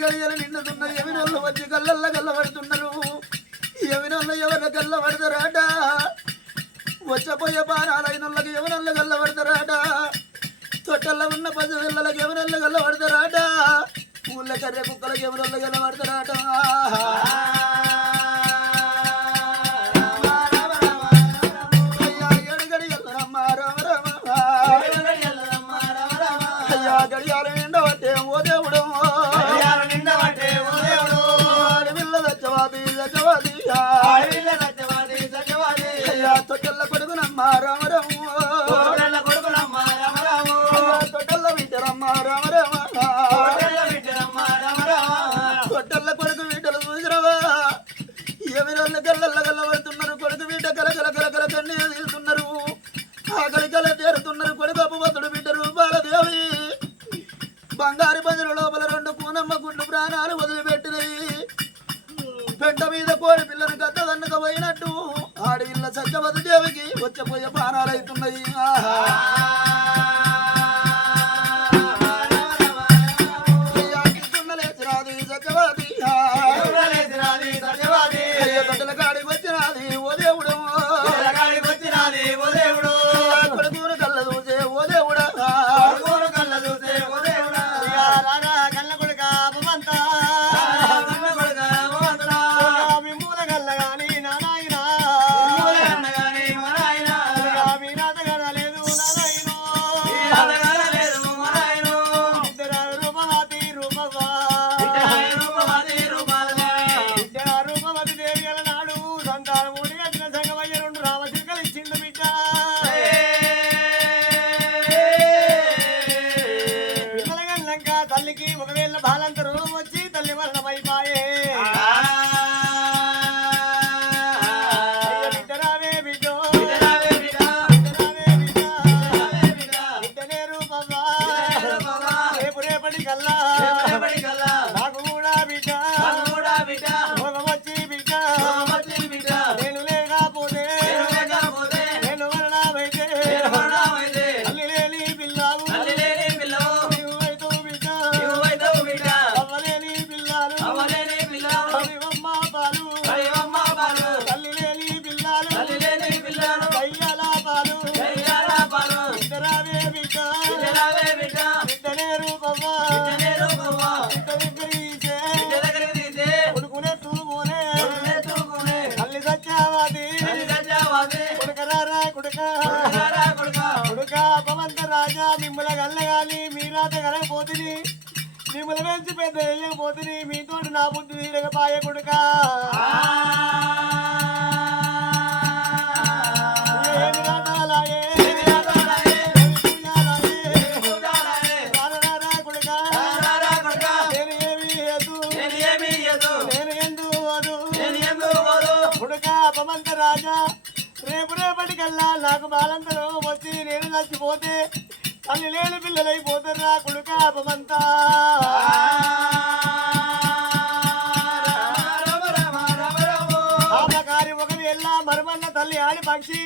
గడియలు నిండుతున్నది ఎవరినోళ్ళు వచ్చి కళ్ళల్లో గల్లబడుతున్నారు ఎవరినోళ్ళు ఎవరి గల్లబడతారాట వచ్చపోయే బాణాలైనోళ్ళకి ఎవరొళ్ళు గల్లబడతారాట తొట్టల్లో ఉన్న పసిపిల్లలకి ఎవరొళ్ళు గల్లబడతారాట ఊళ్ళ కర్రె కుక్కలకి ఎవరొళ్ళు గల్లబడతారాట గడియాలు నిండబట్టే ఓ దేవుడు తొట్టెల్ల కొడుకునమ్మ రామరాము తొట్టెల్ల వింటరమ్మ రామరామ తొట్టెల్ల కొడుకు వీటలు చూసిరవా ఎవరొళ్ళు గల్లల్ల గల్లబడుతున్నారు కొడుకు వీట కలకల కలకల కన్నీ తీస్తున్నారు ఆకలి కల చేరుతున్నారు కొడుకు అప్పవతుడు బిడ్డ రూపాలదేవి బంగారు పంజల లోపల రెండు కూనమ్మ గుండు ప్రాణాలు వదిలిపెట్టినవి పెంట మీద కోడి పిల్లను గద్దదన్నక పోయినట్టు ఆడవిల్ల సత్యవతి దేవికి వచ్చపోయే ప్రాణాలు అవుతున్నాయి సత్యవతి గడ్డల కాడికి వచ్చినది ఓ దేవుడు కొడుకును కళ్ళ చూసే ఓ దేవుడా తల్లికి ఒకవేళ బాలంతరం వచ్చి తల్లి మరణమైపాయే బిడ్డరావే బిడ్డో బిడ్డనే రూపవ్వా రేపు రేపటి కల్లా నాకు కూడా బిడ్డ భోగం వచ్చి బిడ్డ నేను లేకపోతే నేను మరణమైతే తల్లి లేని పిల్లావు రాజా మిమ్మల గల్లగాలి మీరాత గలపోతుంది మిమ్మల వేసి పెద్ద వేయకపోతుంది మీతో నా బుద్ధి తీరగపాయ కొడుక రాజా రేపు రేపటికల్లా నాకు బాలంతరం వచ్చి నేను నచ్చిపోతే తల్లి లేని పిల్లలైపోతారా కొడుక అపమంతా ఆపకారి ఒకవేళ మరమన్న తల్లి ఆడి పక్షి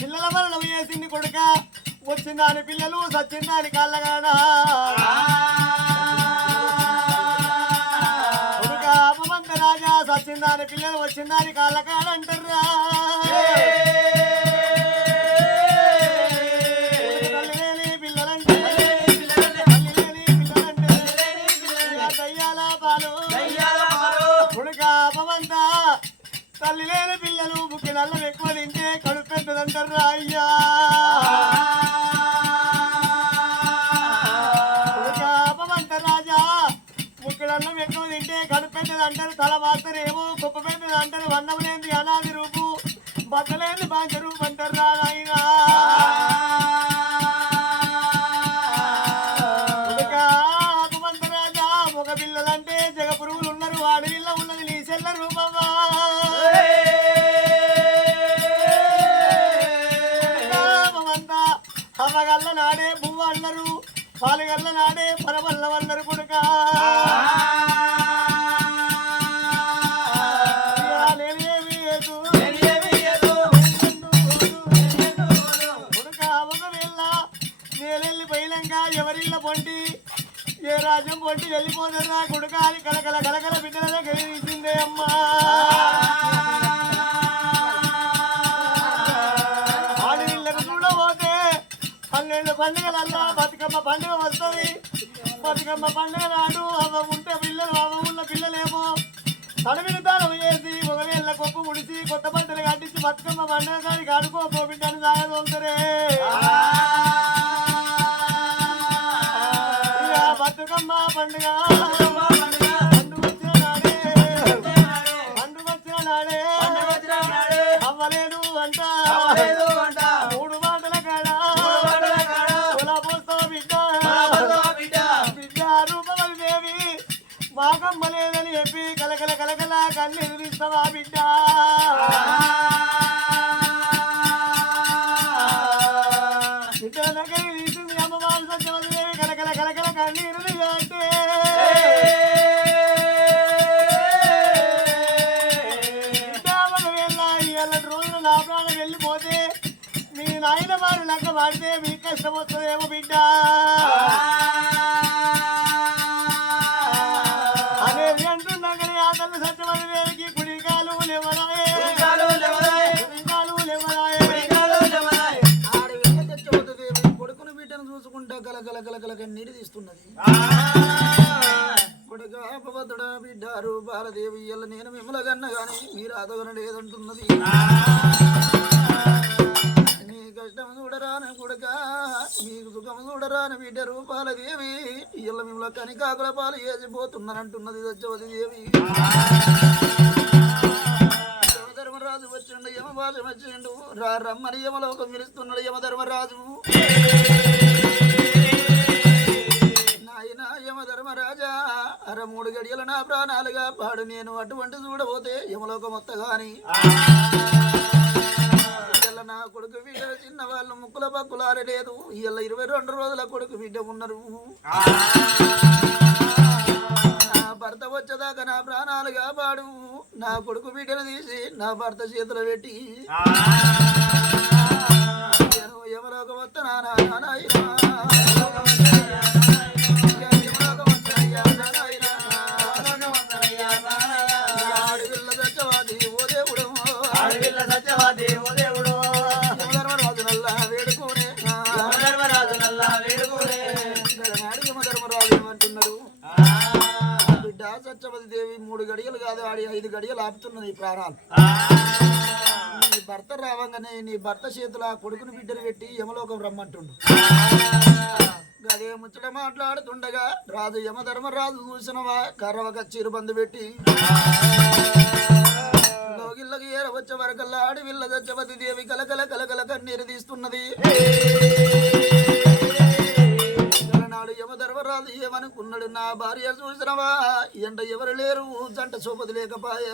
పిల్లల మరణం చేసింది కొడుక వచ్చిందాని పిల్లలు సచ్చిందాని కాళ్ళగాడా కొడుక అపమంత రాజా సచ్చిందాని పిల్లలు వచ్చిందాని కాళ్ళకాడంటారా తల్లి లేని పిల్లలు ముఖ్య నల్లం ఎక్కువ తింటే కడుపు పెద్దదంటారు అయ్యా అపమంత రాజా ముఖ్య నల్లం ఎక్కువ తింటే కడుపు పెద్దదంటారు తల మాత్రమేమో గొప్ప పెద్దది అంటారు వన్నం లేని అనాది రూపు బద్దలేని బాంచ రూపు అంటారు ఆయన అపమంత రాజా మగ పిల్లలంటే జగ పురుగులు ఉన్నారు ఆడవిల్ల ఉన్నది నీ సెల్ల రూపమ్మా అమ్మగల్ల నాడే పువ్వు అన్నారు పాలుగల్ల నాడే పరమల్లం అన్నారు కొడుక కొడుక ఒకవేళ నేలెళ్ళి పోయినాక ఎవరిళ్ళ పొంటి ఏ ఆకాశం పొట్టి వెళ్ళిపోతున్నా కుడుకాలి కలకల కలకల బిడ్డల దగ్గర తీసిందే అమ్మా ఆడవిళ్ళకు చూడబోతే 12 పండుగలల్లా బతుకమ్మ పండుగ వస్తుంది. బతుకమ్మ పండుగ నాడు అవ్వ ఉంటే పిల్లలు అవ్వ ఉన్న పిల్లలేమో తడవిని తాళం చేసి ఒకవేళ కొప్పు ముడిచి కొత్త బట్టలు కట్టించి బతుకమ్మ పండుగ దానికి ఆడుకోపో బిడ్డని సాగదోలుతారే. ఇక బతుకమ్మ పండుగ పండుగొచ్చిన నాడే అవ్వలేదు అంట 3 మాటల కాడ కులా పోస్తావు బిడ్డ బిడ్డ రూపవతి దేవి మాకమ్మ లేదని చెప్పి కలకల కలకల కన్నీరు తీస్తావా బిడ్డ బిడ్డల దగ్గర తీసింది అమ్మవారు సత్యవతి దేవి కలకల కలకల కన్నీరు అంటే రోజున నా ప్రాణం వెళ్ళిపోతే మీ నాయన వారు లెక్క వాడితే మీకు కష్టం వస్తుందేమో బిడ్డ అనేది అంటున్నాకనే ఆ తల్లి సత్యవతి దేవికి కుడికాలు లేవరాయే కొడుకును బిడ్డను చూసుకుంటా కలకల కలకల కన్నీరు తీస్తున్నది. కొడుక అపవతుడా బిడ్డారు బాలదేవి ఇయ్యాల నేను మిమ్మల కన్నా గాని మీరు అదగన లేదంటున్నది. నీ కష్టం చూడరాను కొడుక మీకు సుఖం చూడరాను బిడ్డ రూపాలదేవి ఇయ్యాల మిమ్మల కనికాకుల పాలు వేసిపోతున్నానంటున్నది సత్యవతి దేవి. యమధర్మరాజు వచ్చిండు యమభాష వచ్చిండు రమ్మని యమలోకం పిలుస్తున్నాడు యమధర్మరాజు. నాయన యమధర్మరాజా 3 గడియల నా ప్రాణాలుగా పాడు నేను అటువంటి చూడబోతే యమలోకం మొత్తగాని నా కొడుకు బిడ్డ చిన్న వాళ్ళు ముక్కుల పక్కులారలేదు ఇవాళ 22 రోజుల కొడుకు బిడ్డ ఉన్నారు. నా భర్త వచ్చేదాకా నా ప్రాణాలు కాపాడు నా కొడుకు బిడ్డను తీసి నా భర్త చేతులు పెట్టి నేను యమలోకం వస్తానా ఆడపిల్ల సత్యవాది ఓ దేవుడు యమధర్మరాజు యమధర్మరాజు అంటున్నాడు. బిడ్డ సత్యవతి దేవి 3 గడియలు కాదు ఆడి 5 గడియలు ఆపుతున్నది ప్రాణాలు. నీ భర్త రావంగానే నీ భర్త చేతుల కొడుకును బిడ్డను పెట్టి యమలోకం రమ్మంటుండు. గదే ముచ్చట మాట్లాడుతుండగా రాజు యమధర్మరాజు చూసినవా కర్రవ కచ్చీరు బంధు పెట్టి లోగిళ్ళకి ఏర వచ్చే వరకల్లా ఆడివిల్ల సత్యవతి దేవి కలకల కలకల కన్నీరు తీస్తున్నది. నాడు యమధర్మరాజు ఏమనుకున్నాడు నా భార్య చూసినవా ఎండ ఎవరు లేరు జంట చూపది లేకపాయ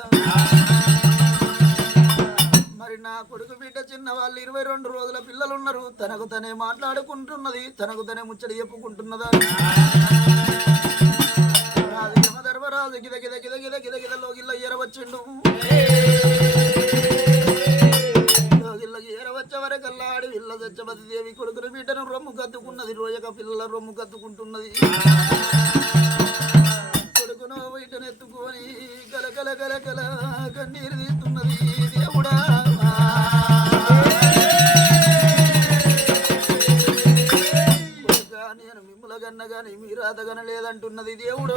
మరి నా కొడుకు బిడ్డ చిన్న వాళ్ళు 22 రోజుల పిల్లలు ఉన్నారు తనకు తనే మాట్లాడుకుంటున్నది తనకు తనే ముచ్చడి చెప్పుకుంటున్నదా రాజు యమధర్మరాజు గిద గిద గిద గిద గిద గిద లోగిల్ల ఏరవచ్చిండు. లోగిల్లకి ఏరవచ్చే వరకల్లా ఆడివిల్ల సత్యవతి దేవి కొడుకును బిడ్డను రొమ్ము కత్తుకున్నది రోజక పిల్లల రొమ్ము కత్తుకుంటున్నది. కొడుకును బిడ్డను ఎత్తుకొని కలకల కలకల కన్నీరు తీస్తున్నది. దేవుడా నేను మిమ్మల కన్నా గాని మీరు అదగన లేదంటున్నది దేవుడు.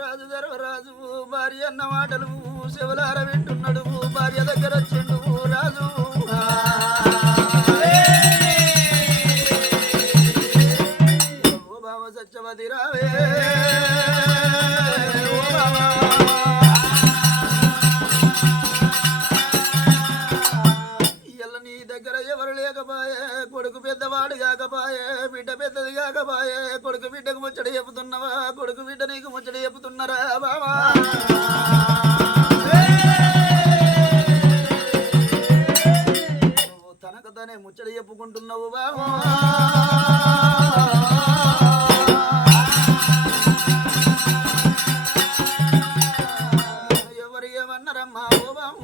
రాజు ధర్మరాజు భార్య అన్న మాటలు శివలార వింటున్నాడు. భార్య దగ్గర వచ్చిండు రాజు. ఓ బావ సత్యవతి రావే ఓ బావ దగ్గర ఎవరు లేకపాయే కొడుకు పెద్దవాడు కాకపాయే బిడ్డ పెద్దది కాకపాయే కొడుకు బిడ్డకు ముచ్చడి చెప్పుతున్నవా కొడుకు బిడ్డ నీకు ముచ్చడి చెప్పుతున్నారా బాబా తనకు తనే ముచ్చడి చెప్పుకుంటున్నావు బాబా ఎవరు ఏమన్నారమ్మా ఓ బాబు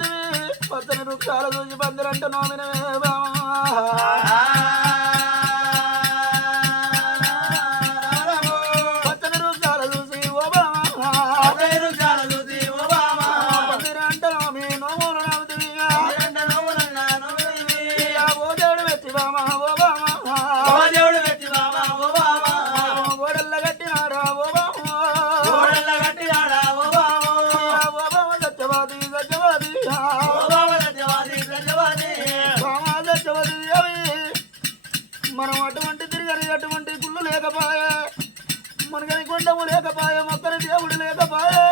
నోమినవి పచ్చని వృక్షాలు చూసి పందిరంట నోమినవే పచ్చని వృక్షాలు చూసి ఓ పందిరంట నోమి నోములు నవ్వుతుంది ఓ దేవుడు వెచ్చి బామా ఓ ఓడల్ల కట్టినాడా ఓ సత్యవాది మనం అటువంటి తిరిగని అటువంటి గుళ్ళు లేకపోయే మనకని కొండము లేకపోయే మొక్కని దేవుడు లేకపోయే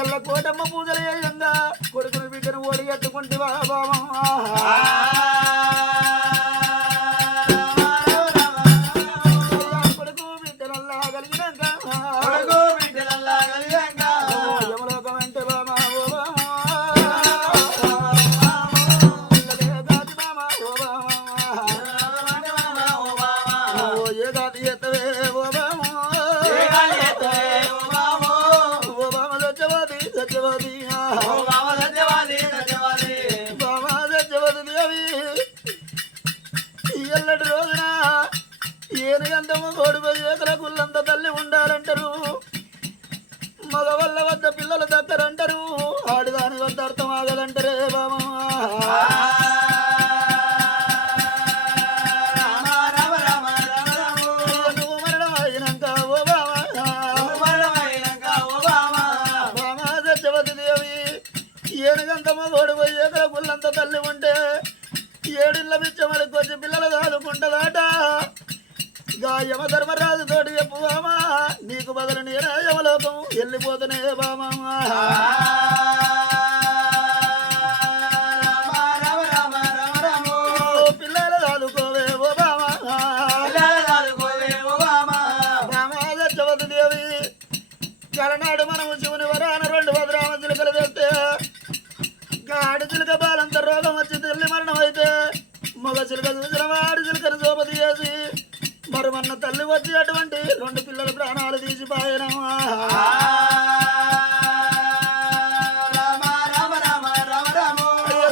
ఎల్ల కోటమ్మ పూజలు చేయంగా కొడుకుని బిడ్డను ఓడి ఎట్టుకుంటే కొడుకు బిడ్డనల్లా కలిగినాక యమలోకం అంటే బామా ఎల్లటి రోజున ఏనుగంతము కోడిపోయి ఏకల గుళ్ళంత తల్లి ఉండాలంటారు మగవల్ల వద్ద పిల్లల దగ్గరంటారు ఆడిదాని వద్ద అర్థం ఆగదంటారే బామా నువ్వు మరణం అయినాక ఓ బామా సత్యవతి దేవి ఏనుగంతము కోడిపోయి ఏకల గుళ్ళంత తల్లి ఉంటే ఏడిళ్ళ బిచ్చమడికి వచ్చి పిల్లలు దాదుకుంటదాట యమ ధర్మరాజు తోటి చెప్పు బామా నీకు బదులు నేనే యమలోకం వెళ్ళిపోతునే బామా పిల్లలు దాదుకోవే ఓ బామా సత్యవతి దేవి కలనాడు మనము శివుని వరాన 2 భద్రామ చిలుకలు తెస్తే ఆడి చిలుక బాలంత రోగం వచ్చి తల్లి మరణం అయితే మగ చిలుక చూసిన వాడి చిలుకను సోపతి చేసి మరుమన్న తల్లి వచ్చి అటువంటి 2 పిల్లల ప్రాణాలు తీసిపోయినా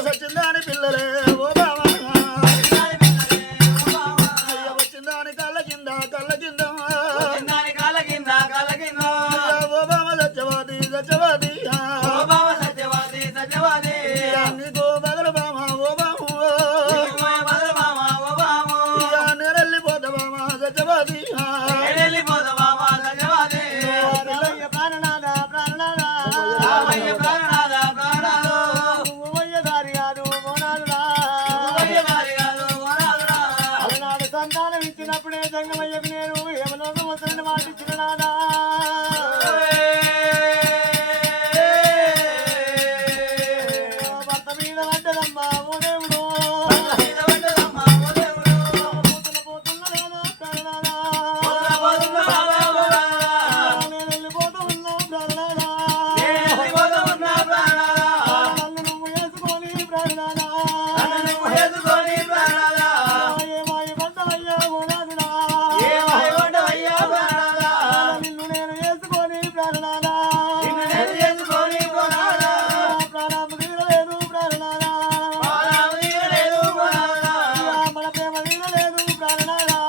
సచ్చిందాని పిల్లలే ఓ బామా వచ్చిందాని కళ్ళ కింద ఓ బామ సత్యవాది నీకు బదులు బామా ఓ బాము నేనెళ్ళిపోతా బామా సత్యవాది అలనాడు సంతానం ఇచ్చినప్పుడే జంగమయ్యకు నేను యమలోకం వసలని మాటిచ్చిన నాదా భర్త మీద పడ్డదమ్మా ఓ దేవుడు పోతున్న నేను ప్రాణనాదా నేను వెళ్ళిపోతూ ఉన్నా ప్రాణనాదా నన్ను నువ్వు వేసుకొని ప్రాణనాదా ఏమాయి పడ్డవయ్యా ఓ నాదుడా నిన్ను నేను వేసుకొని ప్రాణనాదా ప్రాణాము తీరలేదు ప్రాణనాదా మన ప్రేమ తీరలేదు ప్రాణనాదా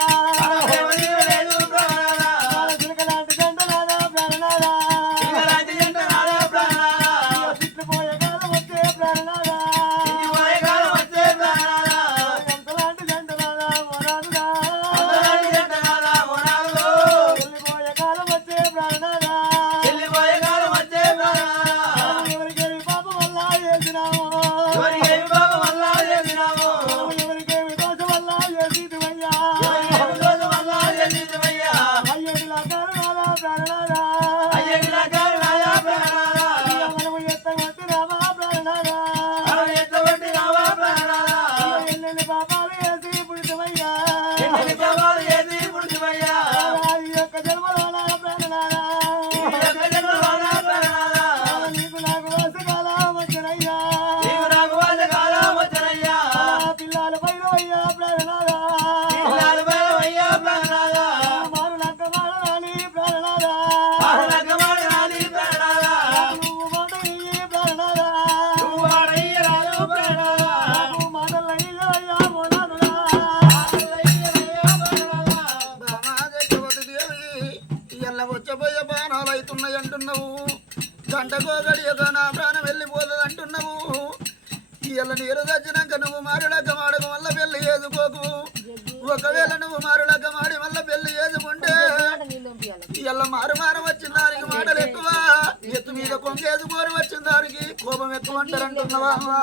చిలకలాంటి జంట నాదా ప్రాణనాదా తిట్టిపోయే కాలం వచ్చే ప్రాణనాదా ఇలా నీరు తెచ్చినాక నువ్వు మారులక మాడకు వల్ల పెళ్లి చేసుకోకు. ఒకవేళ నువ్వు మారులక మాడి వల్ల పెళ్లి చేసుకుంటే ఇలా మారు వచ్చిన దానికి మాటలు ఎక్కువ, ఎత్తు మీద కొంగేసుకోని వచ్చిన దానికి కోపం ఎక్కువ అంటారంటున్నావా?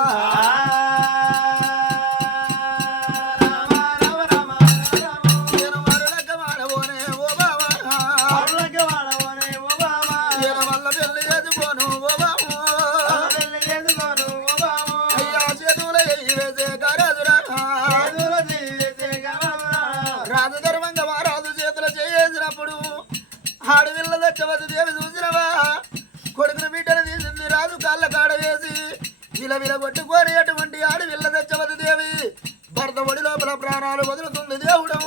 ఆడవిల్ల దచ్చవతి దేవి చూసినవా? కొడుకును బిడ్డను తీసింది రాజు కాళ్ళ కాడ వేసి విలవిల కొట్టుకొని అటువంటి ఆడవిల్ల దచ్చవతి దేవి భర్త ఒడి లోపల ప్రాణాలు వదులుతుంది దేవుడు.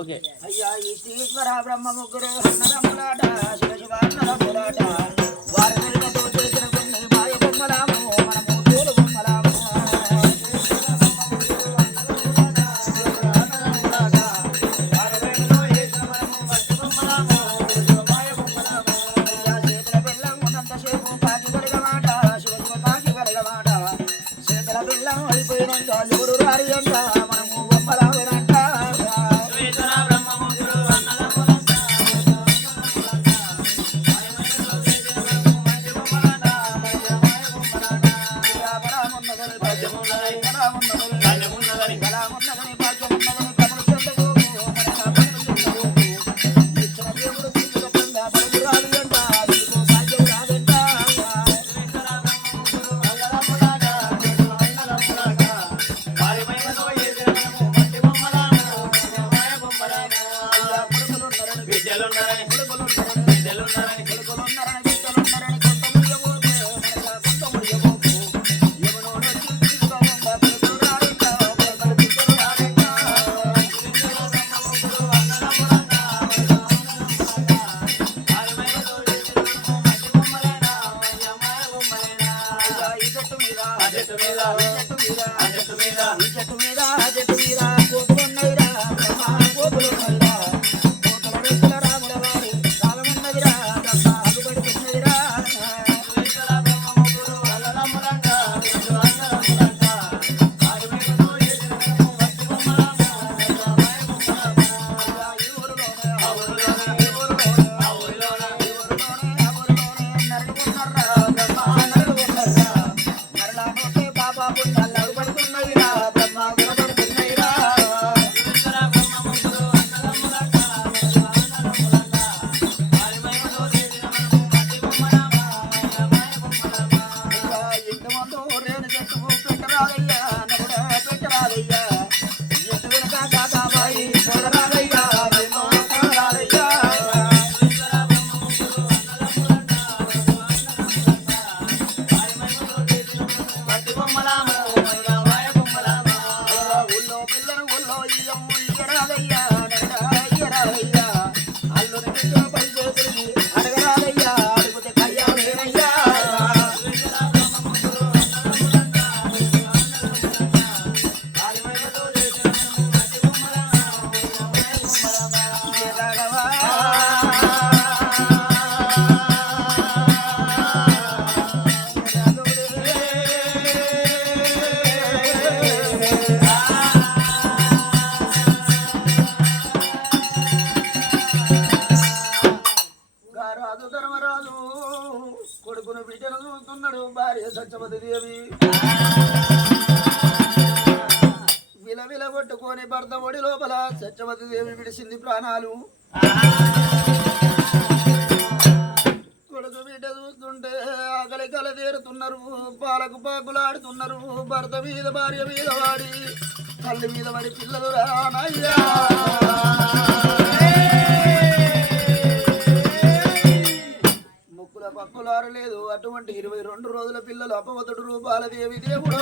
ఓకే అయ్యా ఈశ్వర బ్రహ్మ ముగ్గురు అన్నదమ్ములాట శివశివాన్నదమ్ములాట వారి వెలుగుతో చేసిన కొన్ని మాయ బొమ్మలాము మనము తోలు బొమ్మలాము. చేతుల బెల్లం ఉన్నంతసేపు పాకి వెలగమాట శివశివ పాకి వెలగమాట చేతుల బెల్లం అయిపోయినాక ఎవడు రారి అంట మనము బొమ్మలామునంట. అడగరాదయ్యా అడుగుతే కయ్యా సత్యవతి దేవి విలవిల కొట్టుకొని భర్త ఒడి లోపల సత్యవతి దేవి విడిసింది ప్రాణాలు. కొడుకు బిడ్డ చూస్తుంటే ఆకలి కల తీరుతున్నారు, పాలకు పాకులాడుతున్నారు. భర్త మీద భార్య మీద వాడి తల్లి మీద వాడి పిల్లలు రానయ్యా. ముక్కుల పక్కులారు లేదు అటువంటి 22 రోజుల పిల్లలు అపవతుడు రూపాల దేవి దేవుడు.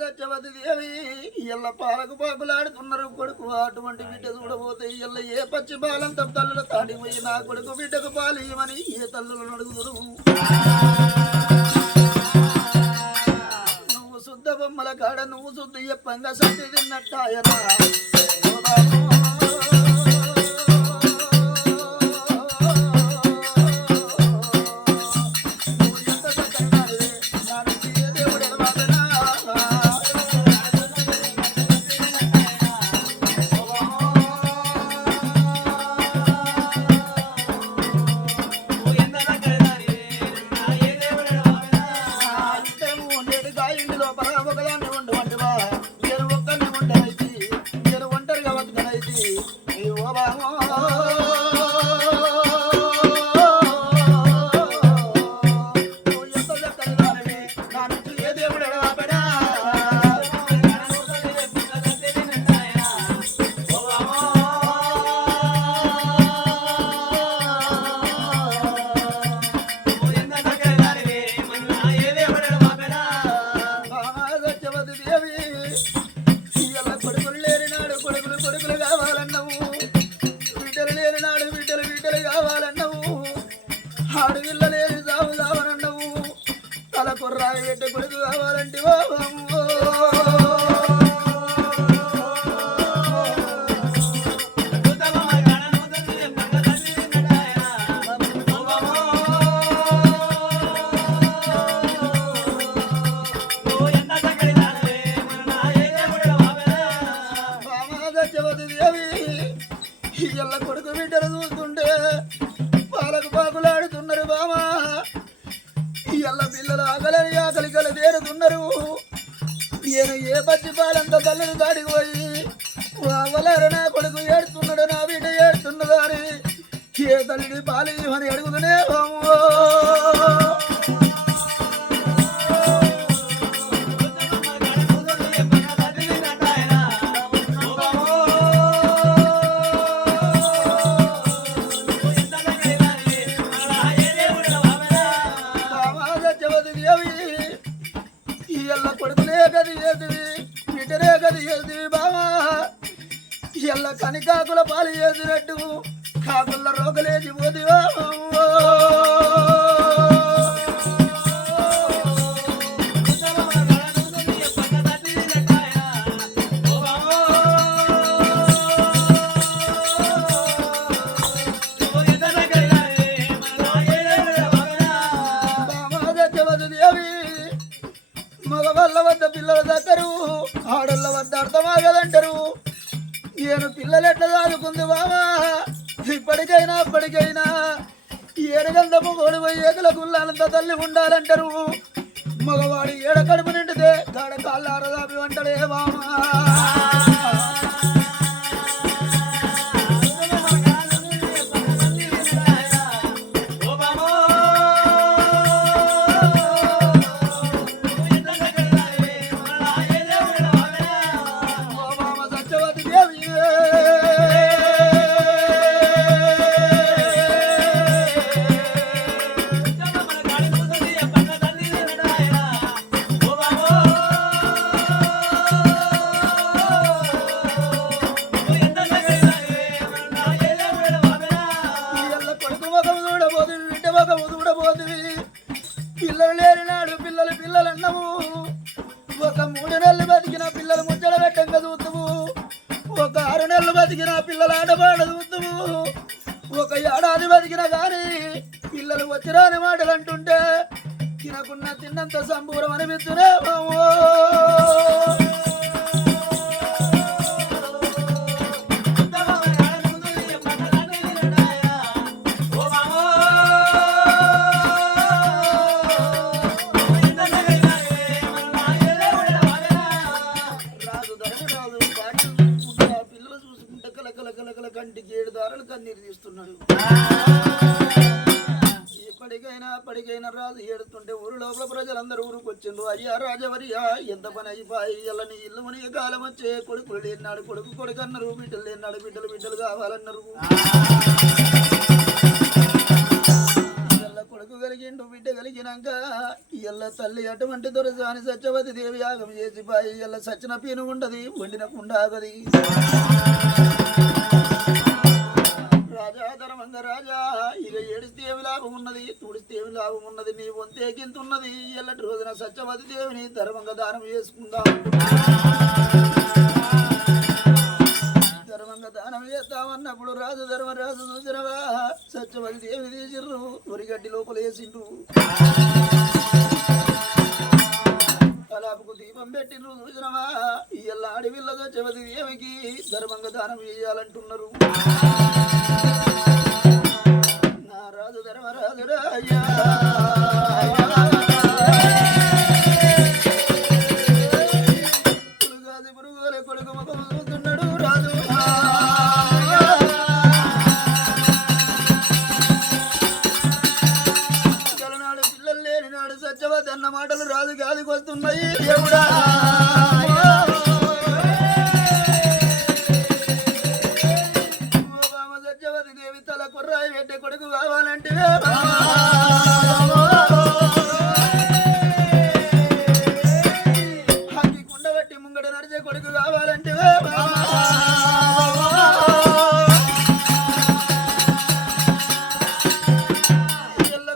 సత్యవతి దేవి ఇళ్ళ పాలకు పాకులాడుతున్నారు. కొడుకు అటువంటి బిడ్డ చూడబోతే ఇళ్ళ ఏ పచ్చి బాలంత తల్లుల తాడిపోయి నా కొడుకు బిడ్డకు పాలు ఇవ్వమని ఏ తల్లులను అడుగుదురు. నువ్వు శుద్ధ బొమ్మల కాడ నువ్వు శుద్ధ ఎప్పంగా సత్తి తిన్నట్టాయనా. ఏ పచ్చి పాలంత తల్లిని దాడిపోయి అవలేరు నా కొడుకు ఏడుతున్నాడు, నా బిడ్డ ఏడుతున్నదా అని ఏ తల్లిని పాలి అని అడుగుతూనే కనికాకుల పాలు చేసినట్టు కాకుల రోగలేసి పోదివా. మగవాళ్ళ వద్ద పిల్లల దగ్గరు, ఆడళ్ళ వద్ద అర్థమాగదంటారు. నేను పిల్లలు ఎట్లా దాదుకుంది బావా, ఇప్పటికైనా అప్పటికైనా ఏడగంధము ఓడిపోయి ఏకల గుళ్ళంత తల్లి ఉండాలంటారు. మగవాడి ఏడ కడుపు నిండితే గాడ కాళ్ళ ఆరదాపి అంటాడే బామా. పిల్లలు లేనినాడు పిల్లలు అన్నము. ఒక 3 నెలలు బతికిన పిల్లలు ముచ్చట పెట్టంగా చూద్దుము, ఒక 6 నెలలు బతికిన పిల్లలు ఆటపాట చూద్దుము, ఒక ఏడాది బతికిన కానీ పిల్లలు వచ్చిరాని మాటలు అంటుంటే తినకున్న తిన్నంత సంబూరం అనిపిస్తున్నా. కంటికి 7 దారులు కన్నీరు తీస్తున్నాడు. పడికైనా రాజు ఏడుతుంటే ఊరు లోపల ప్రజలందరూ ఊరికి వచ్చిండ్రు. అయ్యా రాజవరియా ఎంత పని అయిపోయి ఇలా నీ ఇల్లు మునిగే కాలం వచ్చే కొడుకులు లేనాడు కొడుకు అన్నారు, బిడ్డలు లేనాడు బిడ్డలు కావాలన్నారు. కొడుకు కలిగిండు బిడ్డ కలిగినాక ఇళ్ళ తల్లి అటువంటి దొరసాని సత్యవతి దేవి యాగం చేసి బాయి ఇళ్ళ సచ్చిన పీను ఉండదు వండిన కుండాగది. రాజా ధర్మంగ రాజా ఇక ఏడిస్తే ఏమి లాభం ఉన్నది తుడిస్తే ఏమి లాభం ఉన్నది నీ వంతేకింతున్నది ఎల్లటి రోజున సత్యవతి దేవిని ధర్మంగ దానం చేసుకుందాం. ధర్మంగా దానం చేస్తామన్నప్పుడు రాజు ధర్మరాజు చూసినవా సత్యవతి దేవిని తీసిర్రు ఒరిగడ్డి లోపల వేసిండ్రు. తలాపుకు దీపం పెట్టిండ్రు చూసినవా ఇయ్యల్ల అడవిల్ల సత్యవతి దేవికి ధర్మంగా దానం చేయాలంటున్నారు. నా రాజు ధర్మరాజు రాజా కొడుకు ముఖం చూస్తున్నాడు రాజు. నాడు పిల్లలు లేని నాడు సత్యవతి అన్న మాటలు రాజు గాదికి వస్తున్నాయి. దేవుడా సత్యవతి దేవి తల కుర్రాయి పెట్టే కొడుకు కావాలంటే కుండబట్టి ముంగడ నడిచే కొడుకు కావాలంటే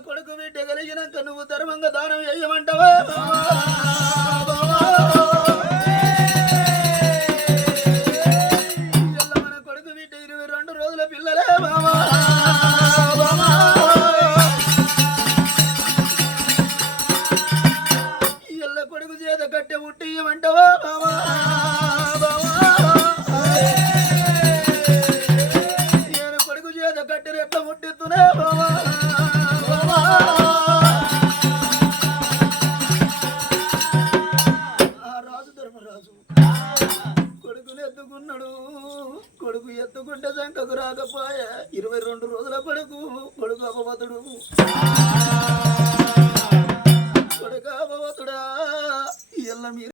కొడుకు బిడ్డ కలిగినాక నువ్వు ధర్మంగా దానం వేయమంటావా? మన కొడుకు బిడ్డ 22 రోజుల పిల్లలే బాబా. ఇళ్ళ కొడుకు చేత కట్టె ముట్టియమంటావా బాబా? నేను కొడుకు చేత కట్టె ఎట్లా ముట్టిస్తున్నా బాబా? రాజు ధర్మరాజు కొడుకుని ఎత్తుకున్నాడు. కొడుకు ఎత్తుకుంటే సంకకు రాకపోయే 22 రోజుల కొడుకు అపవతుడు. కొడుకు అపవతుడా ఎల్ల మీరు